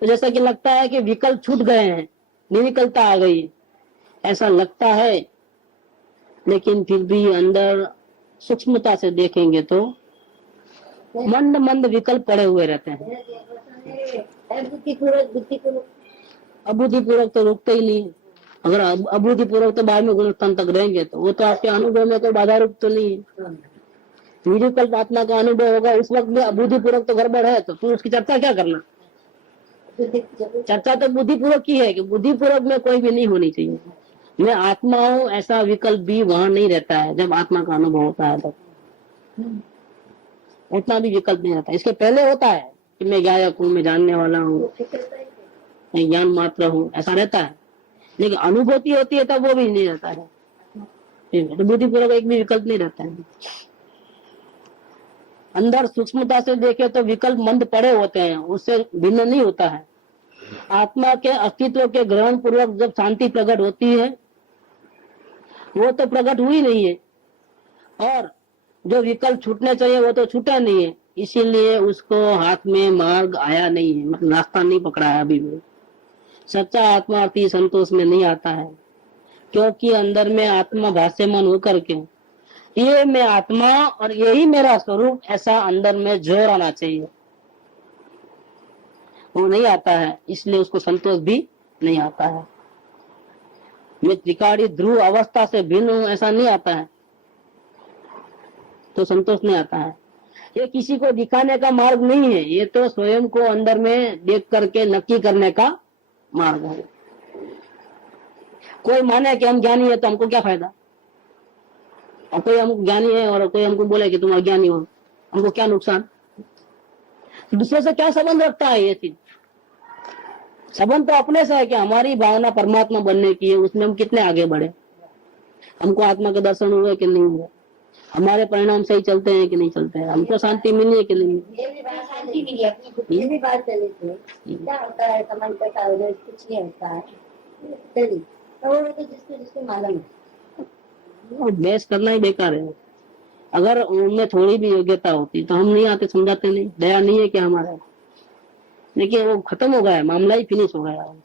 तो जैसा कि लगता है कि विकल्प छूट गए हैं, निर्विकल्पता आ गई, ऐसा लगता है। लेकिन फिर भी अंदर सूक्ष्मता से देखेंगे तो मंद मंद विकल्प पड़े हुए रहते हैं। अबुद्धिपूर्वक तो रुकते ही नहीं। अगर अबुद्धिपूर्वक तो बाद में गुणस्थान तक रहेंगे तो वो तो आपके अनुभव में कोई बाधा रूप तो नहीं है। निर्विकल्प आत्मा का अनुभव होगा, उस वक्त में अबुद्धिपूर्वक तो गड़बड़ है, तो फिर उसकी चर्चा क्या करना? चर्चा तो बुद्धिपूर्वक की है कि बुद्धिपूर्वक में कोई भी नहीं होनी चाहिए। मैं आत्मा हूँ ऐसा विकल्प भी वहां नहीं रहता है। जब आत्मा का अनुभव होता है तो उतना भी विकल्प नहीं रहता। इसके पहले होता है कि मैं गायक हूँ, मैं जानने वाला हूँ, मैं ज्ञान मात्र हूँ, ऐसा रहता है। लेकिन अनुभूति होती है तब वो भी नहीं रहता है। तो बुद्धिपूर्वक एक भी विकल्प नहीं रहता है। अंदर सूक्ष्मता से देखे तो विकल्प मंद पड़े होते हैं, उससे भिन्न नहीं होता है। आत्मा के अस्तित्व के ग्रहण पूर्वक जब शांति प्रकट होती है वो तो प्रकट हुई नहीं है, और जो विकल्प छूटने चाहिए वो तो छूटा नहीं है। इसीलिए उसको हाथ में मार्ग आया नहीं है, मतलब रास्ता नहीं पकड़ा है अभी भी। सच्चा आत्मार्थी संतोष में नहीं आता है, क्योंकि अंदर में आत्मा भाष्यमान होकर के ये मैं आत्मा और यही मेरा स्वरूप, ऐसा अंदर में जोर आना चाहिए, वो नहीं आता है। इसलिए उसको संतोष भी नहीं आता है। मैं त्रिकाली ध्रुव अवस्था से भिन्न हूं, ऐसा नहीं आता है तो संतोष नहीं आता है। ये किसी को दिखाने का मार्ग नहीं है, ये तो स्वयं को अंदर में देख करके नक्की करने का मार्ग है। कोई माने कि हम ज्ञानी है तो हमको क्या फायदा, और कोई हम ज्ञानी है और कोई हमको बोले कि तुम अज्ञानी हो, हमको क्या नुकसान? दूसरे से क्या संबंध रखता है ये चीज? संबंध तो अपने से है कि हमारी भावना परमात्मा बनने की है, उसमें हम कितने आगे बढ़े, हमको आत्मा के दर्शन हुए कि नहीं हुए, हमारे परिणाम सही चलते हैं कि नहीं चलते हैं, हमको शांति मिली है कि नहीं। ये भी बात चली थी, क्या होता है समझ पता हो जाए, कुछ नहीं होता है चलिए, तो वो तो जिसको मालूम है। बहस करना ही बेकार है। अगर उनमें थोड़ी भी योग्यता होती तो हम नहीं आते, समझाते नहीं। दया नहीं है क्या हमारा? लेकिन वो खत्म हो गया है, मामला ही फिनिश हो गया है।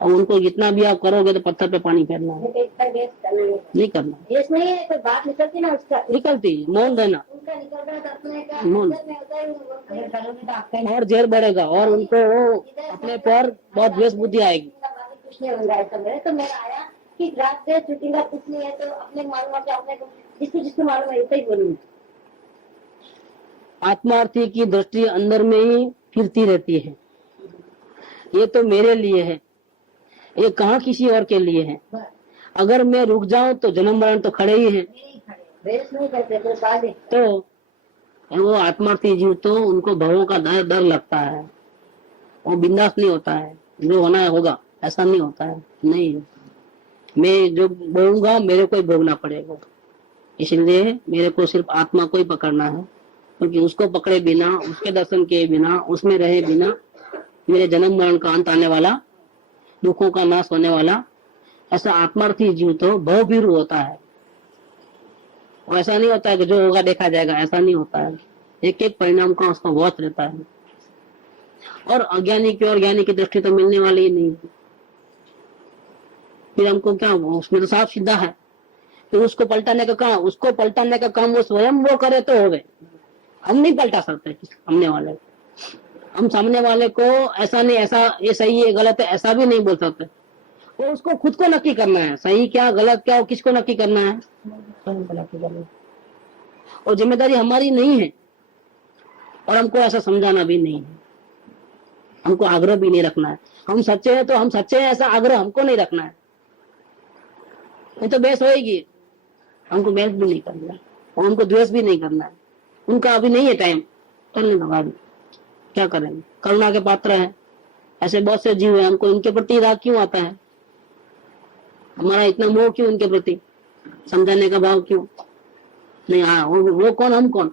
और उनको जितना भी आप करोगे तो पत्थर पे पानी फेरना है, नहीं करना। देश नहीं है, कोई बात निकलती ना उसका, निकलती मौन रहना, उनका निकल रहा था अपने का मौन, और जेर बढ़ेगा और उनको अपने पर बहुत द्वेष बुद्धि आएगी। कुछ नहीं होगा ऐसा। मेरे तो मेरा आया कि रात से छुट्टी का कुछ नहीं है, तो अपने मालूम है, अपने जिसको मालूम है ऐसा ही बोलूंगी। आत्मार्थी की दृष्टि अंदर में ही फिरती रहती है। ये तो मेरे लिए है, ये कहाँ किसी और के लिए है। अगर मैं रुक जाऊं तो जन्म मरण तो खड़े ही है। तो वो आत्मार्थी जीव तो उनको भवों का डर लगता है, वो बिंदास नहीं होता है। जो होना है होगा, ऐसा नहीं होता है। नहीं, मैं जो बोलूंगा मेरे को ही भोगना पड़ेगा। इसलिए मेरे को सिर्फ आत्मा को ही पकड़ना है, क्योंकि उसको पकड़े बिना, उसके दर्शन किए बिना, उसमें रहे बिना मेरे जन्म मरण का अंत आने वाला, दुखों का नाश होने वाला। ऐसा आत्मार्थी जीव तो बहुभीरु होता है। ऐसा नहीं होता है कि जो होगा देखा जाएगा, ऐसा नहीं होता है। एक एक परिणाम का उसका वश रहता है। और अज्ञानी की और ज्ञानी की दृष्टि तो मिलने वाली ही नहीं। फिर हमको क्या, उसमें तो साफ सीधा है। फिर उसको पलटाने का काम, उसको पलटाने का काम वो स्वयं वो करे तो हो गए। हम नहीं पलटा सकते सामने वाले। हम सामने वाले को ऐसा नहीं, ऐसा ये सही है गलत है ऐसा भी नहीं बोल सकते। वो उसको खुद को नक्की करना है, सही क्या गलत क्या, वो किसको नक्की करना है, स्वयं को नक्की करना है। और जिम्मेदारी हमारी नहीं है, और हमको ऐसा समझाना भी नहीं है, हमको आग्रह भी नहीं रखना है। हम सच्चे हैं तो हम सच्चे हैं ऐसा आग्रह हमको नहीं रखना है, नहीं तो बहस होएगी। हमको बहस भी नहीं करना है और हमको द्वेष भी नहीं करना है। उनका अभी नहीं है टाइम, करने दो बाद, क्या करेंगे, करुणा के पात्र है, ऐसे बहुत से जीव है, हमको इनके प्रति राग क्यों आता है, हमारा इतना मोह क्यों इनके प्रति, समझाने का भाव क्यों नहीं। हाँ वो कौन हम कौन,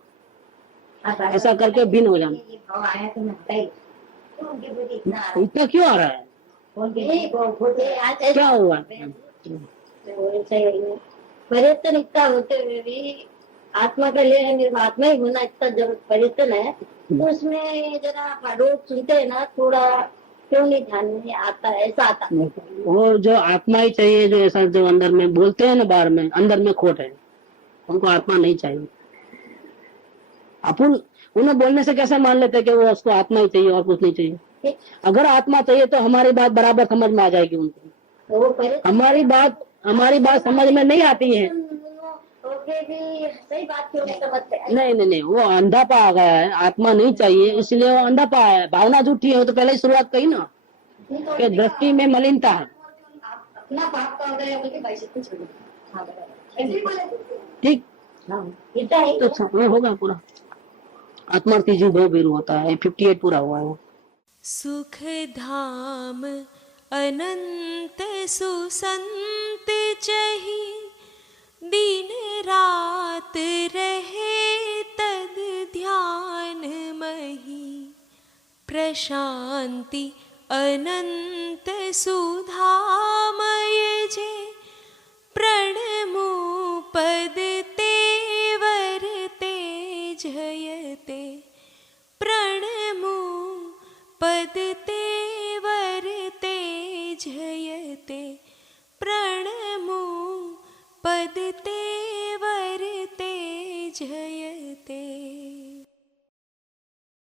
ऐसा करके भिन्न हो जाना। ये भाव आया तो मैं हटाई, तो उनके प्रति इतना आ रहा है। इतना क्यों आ रहा है, क्या हुआ, परिवर्तन इतना होते हुए भी आत्मा का लिए है, मेरे आत्मा ही होना इतना जब परिवर्तन है, तो उसमें जरा रोज सुनते हैं ना, थोड़ा क्यों नहीं ध्यान में आता है, ऐसा आता है। वो जो आत्मा ही चाहिए, जो ऐसा जो अंदर में बोलते हैं ना, बाहर में अंदर में खोट है, उनको आत्मा नहीं चाहिए। अपन उन्हें बोलने से कैसे मान लेते कि वो उसको आत्मा ही चाहिए और कुछ नहीं चाहिए। अगर आत्मा चाहिए तो हमारी बात बराबर समझ में आ जाएगी उनको, तो हमारी बात समझ में नहीं आती है। भी सही बात क्यों नहीं समझते हैं? नहीं, वो अंधा पा आ गया है, आत्मा नहीं चाहिए इसलिए वो अंधा पा है, भावना झूठी है। तो पहले ही शुरुआत कही ना कि दृष्टि में मलिनता है। अपना पाप का अगर बोल के भाई से कुछ नहीं। हाँ बराबर, ऐसे ही बोले। ठीक, इतना ही तो अच्छा ये होगा पूरा। आत्मार्थी जीव भव बेरू होता है, 58 पूरा हुआ है। सुख धाम अनंत सुसंत चही, दिन रात रहे तद ध्यान मही, प्रशांति अनंत सुधामय